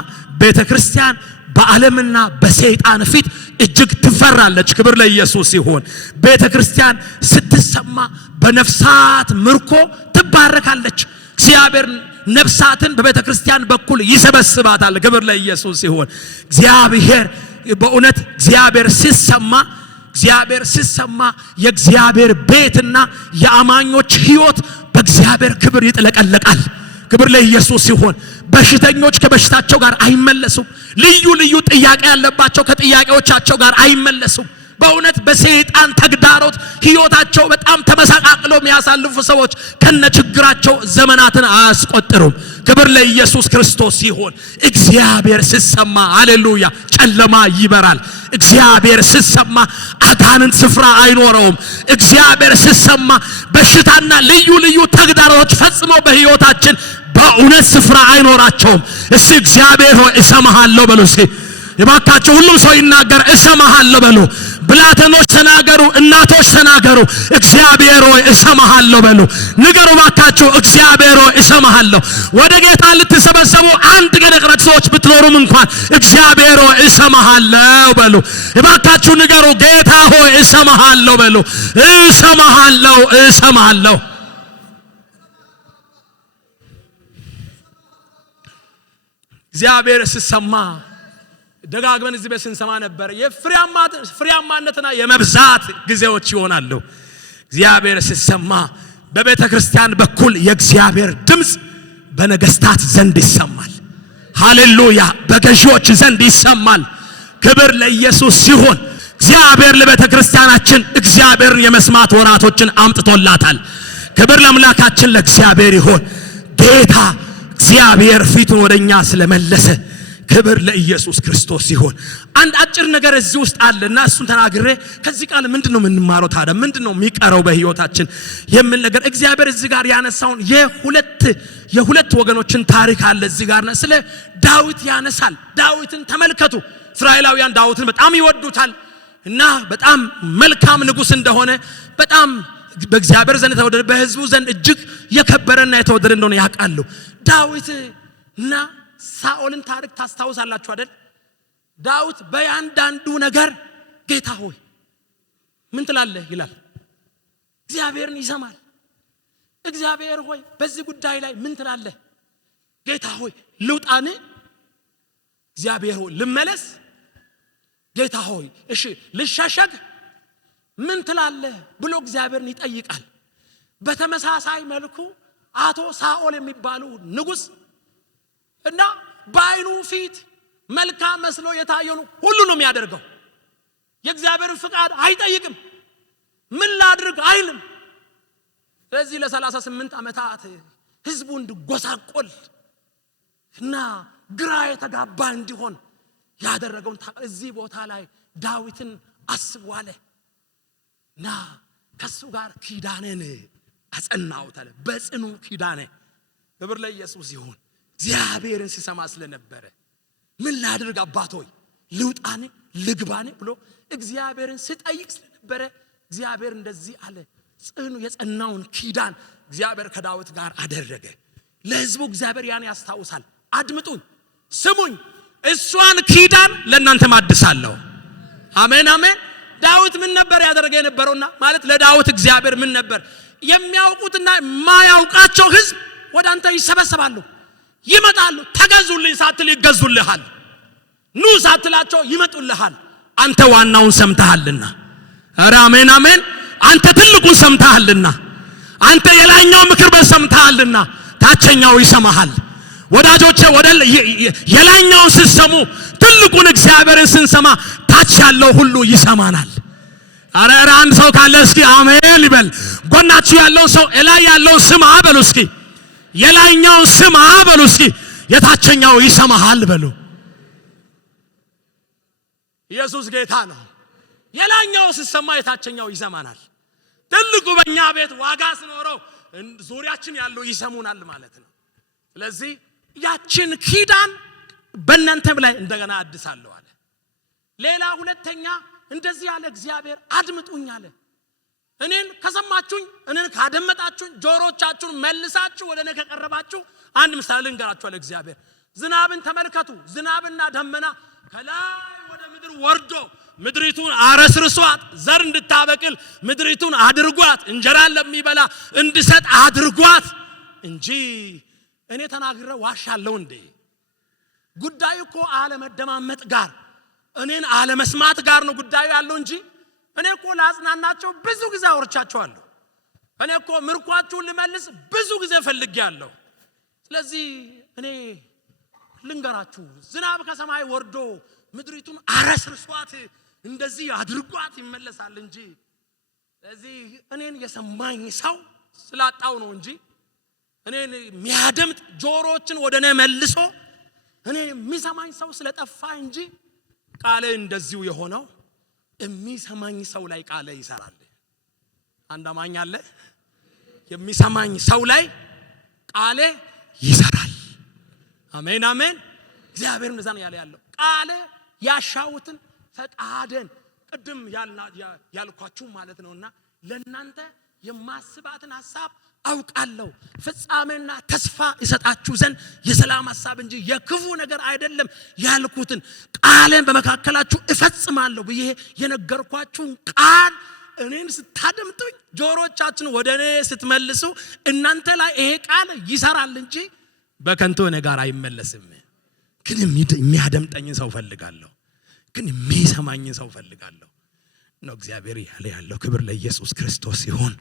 ቤተክርስቲያን በዓለምና በሰይጣን ፊት እጅግ ትፈራለች። ክብር ለኢየሱስ ይሁን። ቤተክርስቲያን ስትሰማ በነፍሳት ምርኮ ትባረካለች። እግዚአብሔር ነፍሳትን በቤተክርስቲያን በኩል ይሰበስባታል። ክብር ለኢየሱስ ይሁን። እግዚአብሔር በእውነት እግዚአብሔር ሲሰማ የእግዚአብሔር ቤትና የአማኞች ሕይወት በእግዚአብሔር ክብር ይጥለቀለቃል። ክብር ለኢየሱስ ይሁን። በሽተኞች ከበሽታቸው ጋር አይመለሱም። ልዩ ልዩ ጥያቄ ያለባቸው ከጥያቄዎቻቸው ጋር አይመለሱም። በእውነት በሰይጣን ተግዳሮት ሕይወታቸው በጣም ተመሳቃቅሎ የሚያሳልፉ ሰዎች ከነችግራቸው ዘመናትን አያስቆጥሩም። ክብር ለኢየሱስ ክርስቶስ ይሁን። እግዚአብሔር ሲሰማ ሃሌሉያ ጨለማ ይበራል። እግዚአብሔር ሲሰማ አጋንንት ስፍራ አይኖረውም። እግዚአብሔር ሲሰማ በሽታና ልዩ ልዩ ተግዳሮቶች ፈጽሞ በሕይወታችን በእውነት ስፍራ አይኖራቸውም። እስቲ እግዚአብሔር ሆይ እሰማሃለሁ በሉ። እስቲ የባካችሁ ሁሉም ሰው ይናገር፣ እሰማሃለሁ በሉ። ብላቴኖች ተናገሩ፣ እናቶች ተናገሩ፣ እግዚአብሔር ሆይ እሰማሃለሁ በሉ። ንገሩ ባካችሁ፣ እግዚአብሔር ሆይ እሰማሃለሁ። ወደ ጌታ ልትሰበሰቡ አንድ ቀን የቀራችሁ ሰዎች ብትኖሩም እንኳን እግዚአብሔር ሆይ እሰማሃለሁ በሉ። የባካችሁ ንገሩ፣ ጌታ ሆይ እሰማሃለሁ በሉ። እሰማሃለሁ። እግዚአብሔር ሲሰማ ደጋግመን እዚህ በስንሰማ ነበር። የፍሬያማነትና የመብዛት ጊዜዎች ይሆናሉ። እግዚአብሔር ሲሰማ በቤተ ክርስቲያን በኩል የእግዚአብሔር ድምጽ በነገስታት ዘንድ ይሰማል። ሃሌሉያ! በገዢዎች ዘንድ ይሰማል። ክብር ለኢየሱስ ሲሆን እግዚአብሔር ለቤተ ክርስቲያናችን እግዚአብሔርን የመስማት ወራቶችን አምጥቶላታል። ክብር ለአምላካችን ለእግዚአብሔር ይሁን። ጌታ እግዚአብሔር ፊቱን ወደኛ ስለመለሰ ክብር ለኢየሱስ ክርስቶስ ይሁን። አንድ አጭር ነገር እዚህ ውስጥ አለና እሱን ተናግሬ ከዚህ ቃል ምንድነው የምንማረው? ታዲያ ምንድነው የሚቀረው በህይወታችን የሚል ነገር እግዚአብሔር እዚህ ጋር ያነሳውን የሁለት ወገኖችን ታሪክ አለ እዚህ ጋርና ስለ ዳዊት ያነሳል። ዳዊትን ተመልከቱ። እስራኤላውያን ዳዊትን በጣም ይወዱታል እና በጣም መልካም ንጉስ እንደሆነ በጣም በእግዚአብሔር ዘንድ የተወደደ በህዝቡ ዘንድ እጅግ የከበረና የተወደደ እንደሆነ ያውቃሉ። ዳዊትና ሳኦልን ታሪክ ታስታውሳላችሁ አይደል? ዳዊት በእያንዳንዱ ነገር ጌታ ሆይ ምን ትላለህ ይላል። እግዚአብሔርን ይሰማል። እግዚአብሔር ሆይ በዚህ ጉዳይ ላይ ምን ትላለህ? ጌታ ሆይ ልውጣን? እግዚአብሔር ሆይ ልመለስ? ጌታ ሆይ እሺ ልሸሸግ? ምን ትላለህ ብሎ እግዚአብሔርን ይጠይቃል። በተመሳሳይ መልኩ አቶ ሳኦል የሚባሉ ንጉስ እና በአይኑ ፊት መልካም መስሎ የታየውን ሁሉ ነው የሚያደርገው። የእግዚአብሔርን ፍቃድ አይጠይቅም። ምን ላድርግ አይልም። ስለዚህ ለ38 ዓመታት ህዝቡ እንዲጎሳቆል እና ግራ የተጋባ እንዲሆን ያደረገውን እዚህ ቦታ ላይ ዳዊትን አስቧል እና ከሱ ጋር ኪዳኔን አጸናሁት አለ። በጽኑ ኪዳኔ ክብር ለኢየሱስ ይሁን። እግዚአብሔርን ሲሰማ ስለነበረ ምን ላድርግ አባቶይ ልውጣኔ ልግባኔ ብሎ እግዚአብሔርን ሲጠይቅ ስለነበረ እግዚአብሔር እንደዚህ አለ። ጽኑ የጸናውን ኪዳን እግዚአብሔር ከዳዊት ጋር አደረገ። ለህዝቡ እግዚአብሔር ያን ያስታውሳል። አድምጡኝ፣ ስሙኝ፣ እሷን ኪዳን ለእናንተ ማድሳለሁ። አሜን አሜን። ዳዊት ምን ነበር ያደረገ የነበረውና ማለት ለዳዊት እግዚአብሔር ምን ነበር? የሚያውቁትና የማያውቃቸው ህዝብ ወደ አንተ ይሰበሰባሉ፣ ይመጣሉ። ተገዙልኝ ሳትል ይገዙልሃል፣ ኑ ሳትላቸው ይመጡልሃል። አንተ ዋናውን ሰምተሃልና፣ ኧረ አሜን አሜን። አንተ ትልቁን ሰምተሃልና፣ አንተ የላይኛው ምክር ቤት ሰምተሃልና ታችኛው ይሰማሃል። ወዳጆቼ ወደ የላይኛውን ሲሰሙ ትልቁን እግዚአብሔርን ስንሰማ ታች ያለው ሁሉ ይሰማናል። ኧረ አንድ ሰው ካለ እስኪ አሜን ይበል። ጎናችሁ ያለው ሰው ላይ ያለው ስማ በሉ እስኪ፣ የላይኛው ስማ በሉ እስኪ፣ የታችኛው ይሰማሃል በሉ። ኢየሱስ ጌታ ነው። የላይኛው ሲሰማ የታችኛው ይሰማናል። ትልቁ በእኛ ቤት ዋጋ ሲኖረው ዙሪያችን ያለው ይሰሙናል ማለት ነው። ስለዚህ ያችን ኪዳን በእናንተም ላይ እንደገና አድሳለሁ አለ። ሌላ ሁለተኛ እንደዚህ ያለ እግዚአብሔር አድምጡኝ አለ። እኔን ከሰማችሁኝ፣ እኔን ካደመጣችሁኝ፣ ጆሮቻችሁን መልሳችሁ ወደ እኔ ከቀረባችሁ አንድ ምሳሌ ልንገራችሁ አለ እግዚአብሔር። ዝናብን ተመልከቱ። ዝናብና ደመና ከላይ ወደ ምድር ወርዶ ምድሪቱን አረስርሷት ዘር እንድታበቅል ምድሪቱን አድርጓት እንጀራን ለሚበላ እንድሰጥ አድርጓት እንጂ እኔ ተናግሬ ዋሻለሁ እንዴ? ጉዳዩ እኮ አለመደማመጥ ጋር እኔን አለመስማት ጋር ነው ጉዳዩ ያለው እንጂ እኔ እኮ ላጽናናቸው ብዙ ጊዜ አውርቻቸዋለሁ። እኔ እኮ ምርኳችሁን ልመልስ ብዙ ጊዜ ፈልጌያለሁ። ስለዚህ እኔ ልንገራችሁ፣ ዝናብ ከሰማይ ወርዶ ምድሪቱን አረስርሷት እንደዚህ አድርጓት ይመለሳል እንጂ ስለዚህ እኔን የሰማኝ ሰው ስላጣው ነው እንጂ እኔን የሚያደምጥ ጆሮዎችን ወደ እኔ መልሶ እኔ የሚሰማኝ ሰው ስለጠፋ እንጂ ቃሌ እንደዚሁ የሆነው የሚሰማኝ ሰው ላይ ቃሌ ይሰራል። አንድ አማኝ አለ። የሚሰማኝ ሰው ላይ ቃሌ ይሰራል። አሜን አሜን። እግዚአብሔር እንደዛ ነው ያለው። ቃሌ ያሻውትን ፈቃደን ቅድም ያልኳችሁ ማለት ነውና ለእናንተ የማስባትን ሐሳብ አውቃለሁ፣ ፍጻሜና ተስፋ ይሰጣችሁ ዘንድ የሰላም ሐሳብ እንጂ የክፉ ነገር አይደለም ያልኩትን ቃሌን በመካከላችሁ እፈጽማለሁ ብዬ የነገርኳችሁን ቃል እኔን ስታደምጡኝ ጆሮቻችን ወደ እኔ ስትመልሱ እናንተ ላይ ይሄ ቃል ይሰራል እንጂ በከንቱ ነገር አይመለስም። ግን የሚያደምጠኝ ሰው ፈልጋለሁ፣ ግን የሚሰማኝ ሰው ፈልጋለሁ ነው እግዚአብሔር ያለው። ክብር ለኢየሱስ ክርስቶስ ይሁን።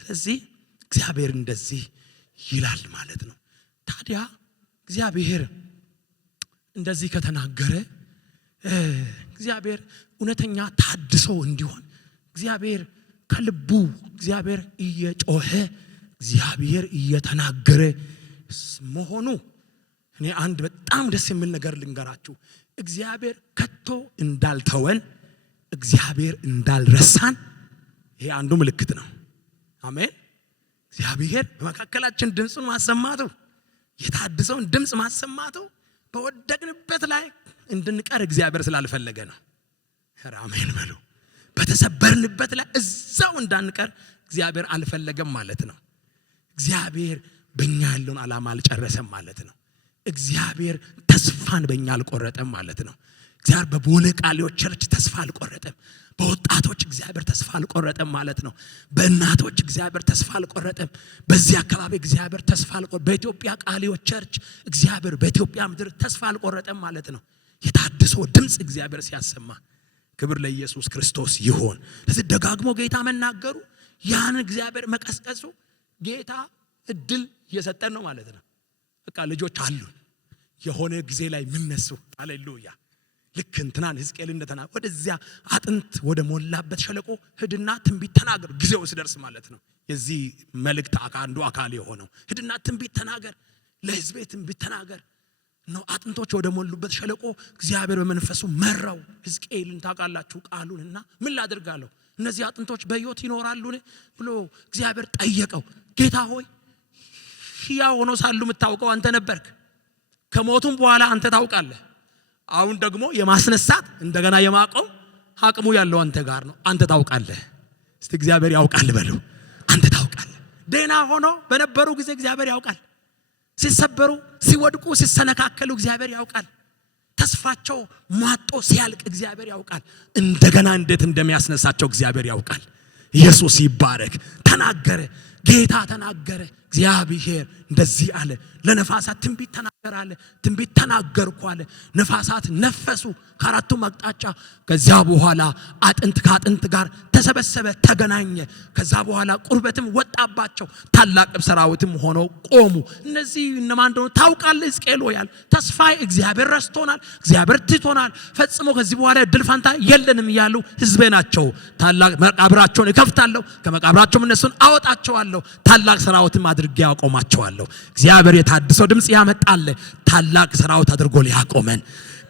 ስለዚህ እግዚአብሔር እንደዚህ ይላል ማለት ነው። ታዲያ እግዚአብሔር እንደዚህ ከተናገረ እግዚአብሔር እውነተኛ ታድሶ እንዲሆን እግዚአብሔር ከልቡ እግዚአብሔር እየጮኸ እግዚአብሔር እየተናገረ መሆኑ እኔ አንድ በጣም ደስ የሚል ነገር ልንገራችሁ። እግዚአብሔር ከቶ እንዳልተወን እግዚአብሔር እንዳልረሳን ይሄ አንዱ ምልክት ነው። አሜን። እግዚአብሔር በመካከላችን ድምፁን ማሰማቱ የታድሰውን ድምፅ ማሰማቱ በወደቅንበት ላይ እንድንቀር እግዚአብሔር ስላልፈለገ ነው። አሜን በሉ። በተሰበርንበት ላይ እዛው እንዳንቀር እግዚአብሔር አልፈለገም ማለት ነው። እግዚአብሔር በእኛ ያለውን ዓላማ አልጨረሰም ማለት ነው። እግዚአብሔር ተስፋን በእኛ አልቆረጠም ማለት ነው። እግዚአብሔር በቦሌ ቃሊዮች ቸርች ተስፋ አልቆረጠም። በወጣቶች እግዚአብሔር ተስፋ አልቆረጠም ማለት ነው። በእናቶች እግዚአብሔር ተስፋ አልቆረጠም። በዚህ አካባቢ እግዚአብሔር ተስፋ አልቆረጠም። በኢትዮጵያ ቃሊዮች ቸርች እግዚአብሔር በኢትዮጵያ ምድር ተስፋ አልቆረጠም ማለት ነው። የታድሶ ድምፅ እግዚአብሔር ሲያሰማ ክብር ለኢየሱስ ክርስቶስ ይሁን። ስለዚህ ደጋግሞ ጌታ መናገሩ ያን እግዚአብሔር መቀስቀሱ ጌታ እድል እየሰጠን ነው ማለት ነው። በቃ ልጆች አሉን የሆነ ጊዜ ላይ ምነሱ ሃሌሉያ። ልክ እንትናን ሕዝቅኤል እንደተናገረ ወደዚያ አጥንት ወደ ሞላበት ሸለቆ ሂድና ትንቢት ተናገር፣ ጊዜው ሲደርስ ማለት ነው። የዚህ መልእክት አንዱ አካል የሆነው ሂድና ትንቢት ተናገር፣ ለሕዝቤ ትንቢት ተናገር ነው። አጥንቶች ወደ ሞሉበት ሸለቆ እግዚአብሔር በመንፈሱ መራው ሕዝቅኤልን ታውቃላችሁ ቃሉንና ምን ላድርጋለሁ እነዚህ አጥንቶች በሕይወት ይኖራሉን ብሎ እግዚአብሔር ጠየቀው። ጌታ ሆይ ሕያው ሆኖ ሳሉ የምታውቀው አንተ ነበርክ፣ ከሞቱም በኋላ አንተ ታውቃለህ። አሁን ደግሞ የማስነሳት እንደገና የማቆም አቅሙ ያለው አንተ ጋር ነው። አንተ ታውቃለህ። እስቲ እግዚአብሔር ያውቃል በሉ። አንተ ታውቃለህ። ደህና ሆኖ በነበሩ ጊዜ እግዚአብሔር ያውቃል። ሲሰበሩ፣ ሲወድቁ፣ ሲሰነካከሉ እግዚአብሔር ያውቃል። ተስፋቸው ማጦ ሲያልቅ እግዚአብሔር ያውቃል። እንደገና እንዴት እንደሚያስነሳቸው እግዚአብሔር ያውቃል። ኢየሱስ ይባረክ። ተናገረ፣ ጌታ ተናገረ። እግዚአብሔር እንደዚህ አለ፣ ለነፋሳት ትንቢት ተናገር አለ። ትንቢት ተናገርኩ አለ። ነፋሳት ነፈሱ ከአራቱም አቅጣጫ። ከዚያ በኋላ አጥንት ከአጥንት ጋር ተሰበሰበ፣ ተገናኘ። ከዛ በኋላ ቁርበትም ወጣባቸው፣ ታላቅ ሰራዊትም ሆነው ቆሙ። እነዚህ እነማን እንደሆኑ ታውቃለህ ሕዝቅኤል ሆይ አለ። ተስፋ እግዚአብሔር ረስቶናል፣ እግዚአብሔር ትቶናል፣ ፈጽሞ ከዚህ በኋላ እድል ፈንታ የለንም እያሉ ሕዝቤ ናቸው። ታላቅ መቃብራቸውን እከፍታለሁ፣ ከመቃብራቸውም እነሱን አወጣቸዋለሁ፣ ታላቅ ሰራዊትም አድርጌ ያቆማቸዋለሁ። እግዚአብሔር የታድሶ ድምፅ ያመጣል፣ ታላቅ ሰራዊት አድርጎ ሊያቆመን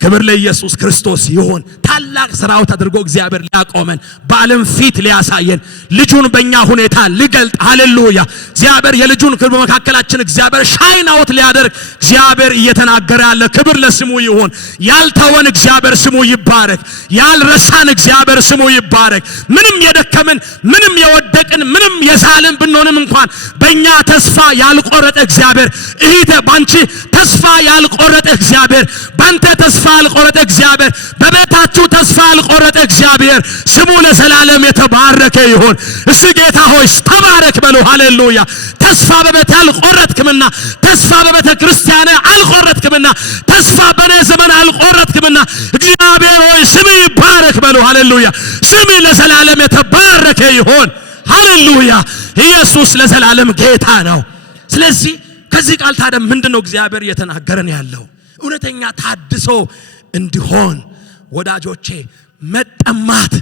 ክብር ለኢየሱስ ክርስቶስ ይሁን። ታላቅ ስራው ተደርጎ እግዚአብሔር ሊያቆመን በዓለም ፊት ሊያሳየን ልጁን በእኛ ሁኔታ ሊገልጥ ሃሌሉያ እግዚአብሔር የልጁን ክብር በመካከላችን እግዚአብሔር ሻይን አውት ሊያደርግ እግዚአብሔር እየተናገረ ያለ ክብር ለስሙ ይሁን። ያልተወን እግዚአብሔር ስሙ ይባረክ። ያልረሳን እግዚአብሔር ስሙ ይባረክ። ምንም የደከምን ምንም የወደቅን ምንም የሳልን ብንሆንም እንኳን በእኛ ተስፋ ያልቆረጠ እግዚአብሔር እህቴ ባንቺ ተስፋ ያልቆረጠ እግዚአብሔር ባንተ ተስፋ ያልቆረጠ እግዚአብሔር በቤታችሁ ተስፋ ያልቆረጠ እግዚአብሔር ስሙ ለዘላለም የተባረከ ይሁን። እሺ ጌታ ሆይ ተባረክ በሉ ሃሌሉያ። ተስፋ በቤት ያልቆረጥክምና ተስፋ በቤተ ክርስቲያን አልቆረጥክምና ተስፋ በኔ ዘመን አልቆረጥክምና እግዚአብሔር ሆይ ስም ይባረክ በሉ ሃሌሉያ። ስም ለዘላለም የተባረከ ይሁን ሃሌሉያ። ኢየሱስ ለዘላለም ጌታ ነው። ስለዚህ ከዚህ ቃል ታዲያ ምንድነው እግዚአብሔር እየተናገረን ያለው? እውነተኛ ታድሶ እንዲሆን ወዳጆቼ መጠማት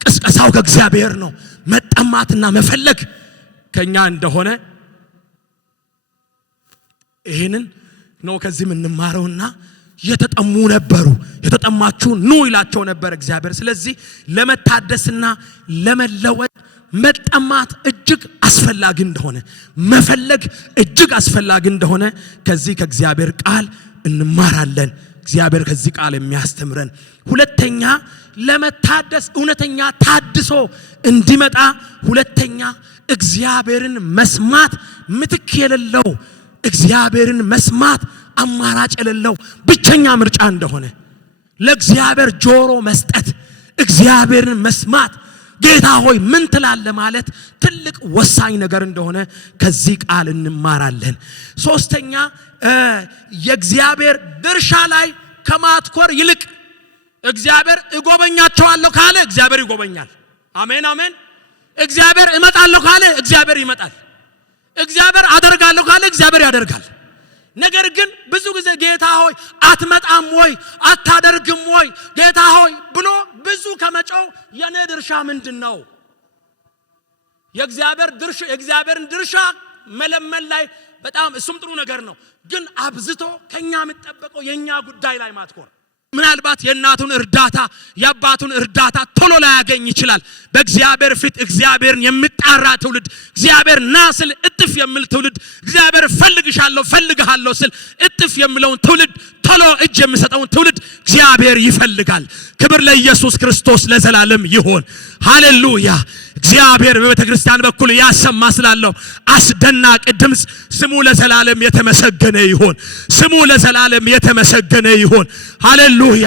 ቅስቀሳው ከእግዚአብሔር ነው። መጠማትና መፈለግ ከኛ እንደሆነ ይሄንን ነው ከዚህ የምንማረውና የተጠሙ ነበሩ። የተጠማችሁ ኑ ይላቸው ነበር እግዚአብሔር። ስለዚህ ለመታደስና ለመለወጥ መጠማት እጅግ አስፈላጊ እንደሆነ መፈለግ እጅግ አስፈላጊ እንደሆነ ከዚህ ከእግዚአብሔር ቃል እንማራለን። እግዚአብሔር ከዚህ ቃል የሚያስተምረን ሁለተኛ ለመታደስ እውነተኛ ታድሶ እንዲመጣ ሁለተኛ እግዚአብሔርን መስማት ምትክ የሌለው እግዚአብሔርን መስማት አማራጭ የሌለው ብቸኛ ምርጫ እንደሆነ ለእግዚአብሔር ጆሮ መስጠት እግዚአብሔርን መስማት ጌታ ሆይ ምን ትላለህ ማለት ትልቅ ወሳኝ ነገር እንደሆነ ከዚህ ቃል እንማራለን። ሶስተኛ የእግዚአብሔር ድርሻ ላይ ከማትኮር ይልቅ እግዚአብሔር እጎበኛቸዋለሁ ካለ እግዚአብሔር ይጎበኛል። አሜን አሜን። እግዚአብሔር እመጣለሁ ካለ እግዚአብሔር ይመጣል። እግዚአብሔር አደርጋለሁ ካለ እግዚአብሔር ያደርጋል። ነገር ግን ብዙ ጊዜ ጌታ ሆይ አትመጣም ወይ አታደርግም ወይ ጌታ ሆይ ብሎ ብዙ ከመጫው የኔ ድርሻ ምንድነው? የእግዚአብሔርን ድርሻ መለመን ላይ በጣም እሱም ጥሩ ነገር ነው። ግን አብዝቶ ከኛ የሚጠበቀው የኛ ጉዳይ ላይ ማትኮር ምናልባት የእናቱን እርዳታ የአባቱን እርዳታ ቶሎ ላይ ያገኝ ይችላል። በእግዚአብሔር ፊት እግዚአብሔርን የሚጣራ ትውልድ እግዚአብሔር ናስል እጥፍ የሚል ትውልድ እግዚአብሔር ፈልግሃለሁ ስል እጥፍ የሚለውን ትውልድ ቶሎ እጅ የሚሰጠውን ትውልድ እግዚአብሔር ይፈልጋል። ክብር ለኢየሱስ ክርስቶስ ለዘላለም ይሁን ሃሌሉያ። እግዚአብሔር በቤተ ክርስቲያን በኩል ያሰማ ስላለው አስደናቂ ድምጽ ስሙ ለዘላለም የተመሰገነ ይሁን። ስሙ ለዘላለም የተመሰገነ ይሁን ሃሌሉያ።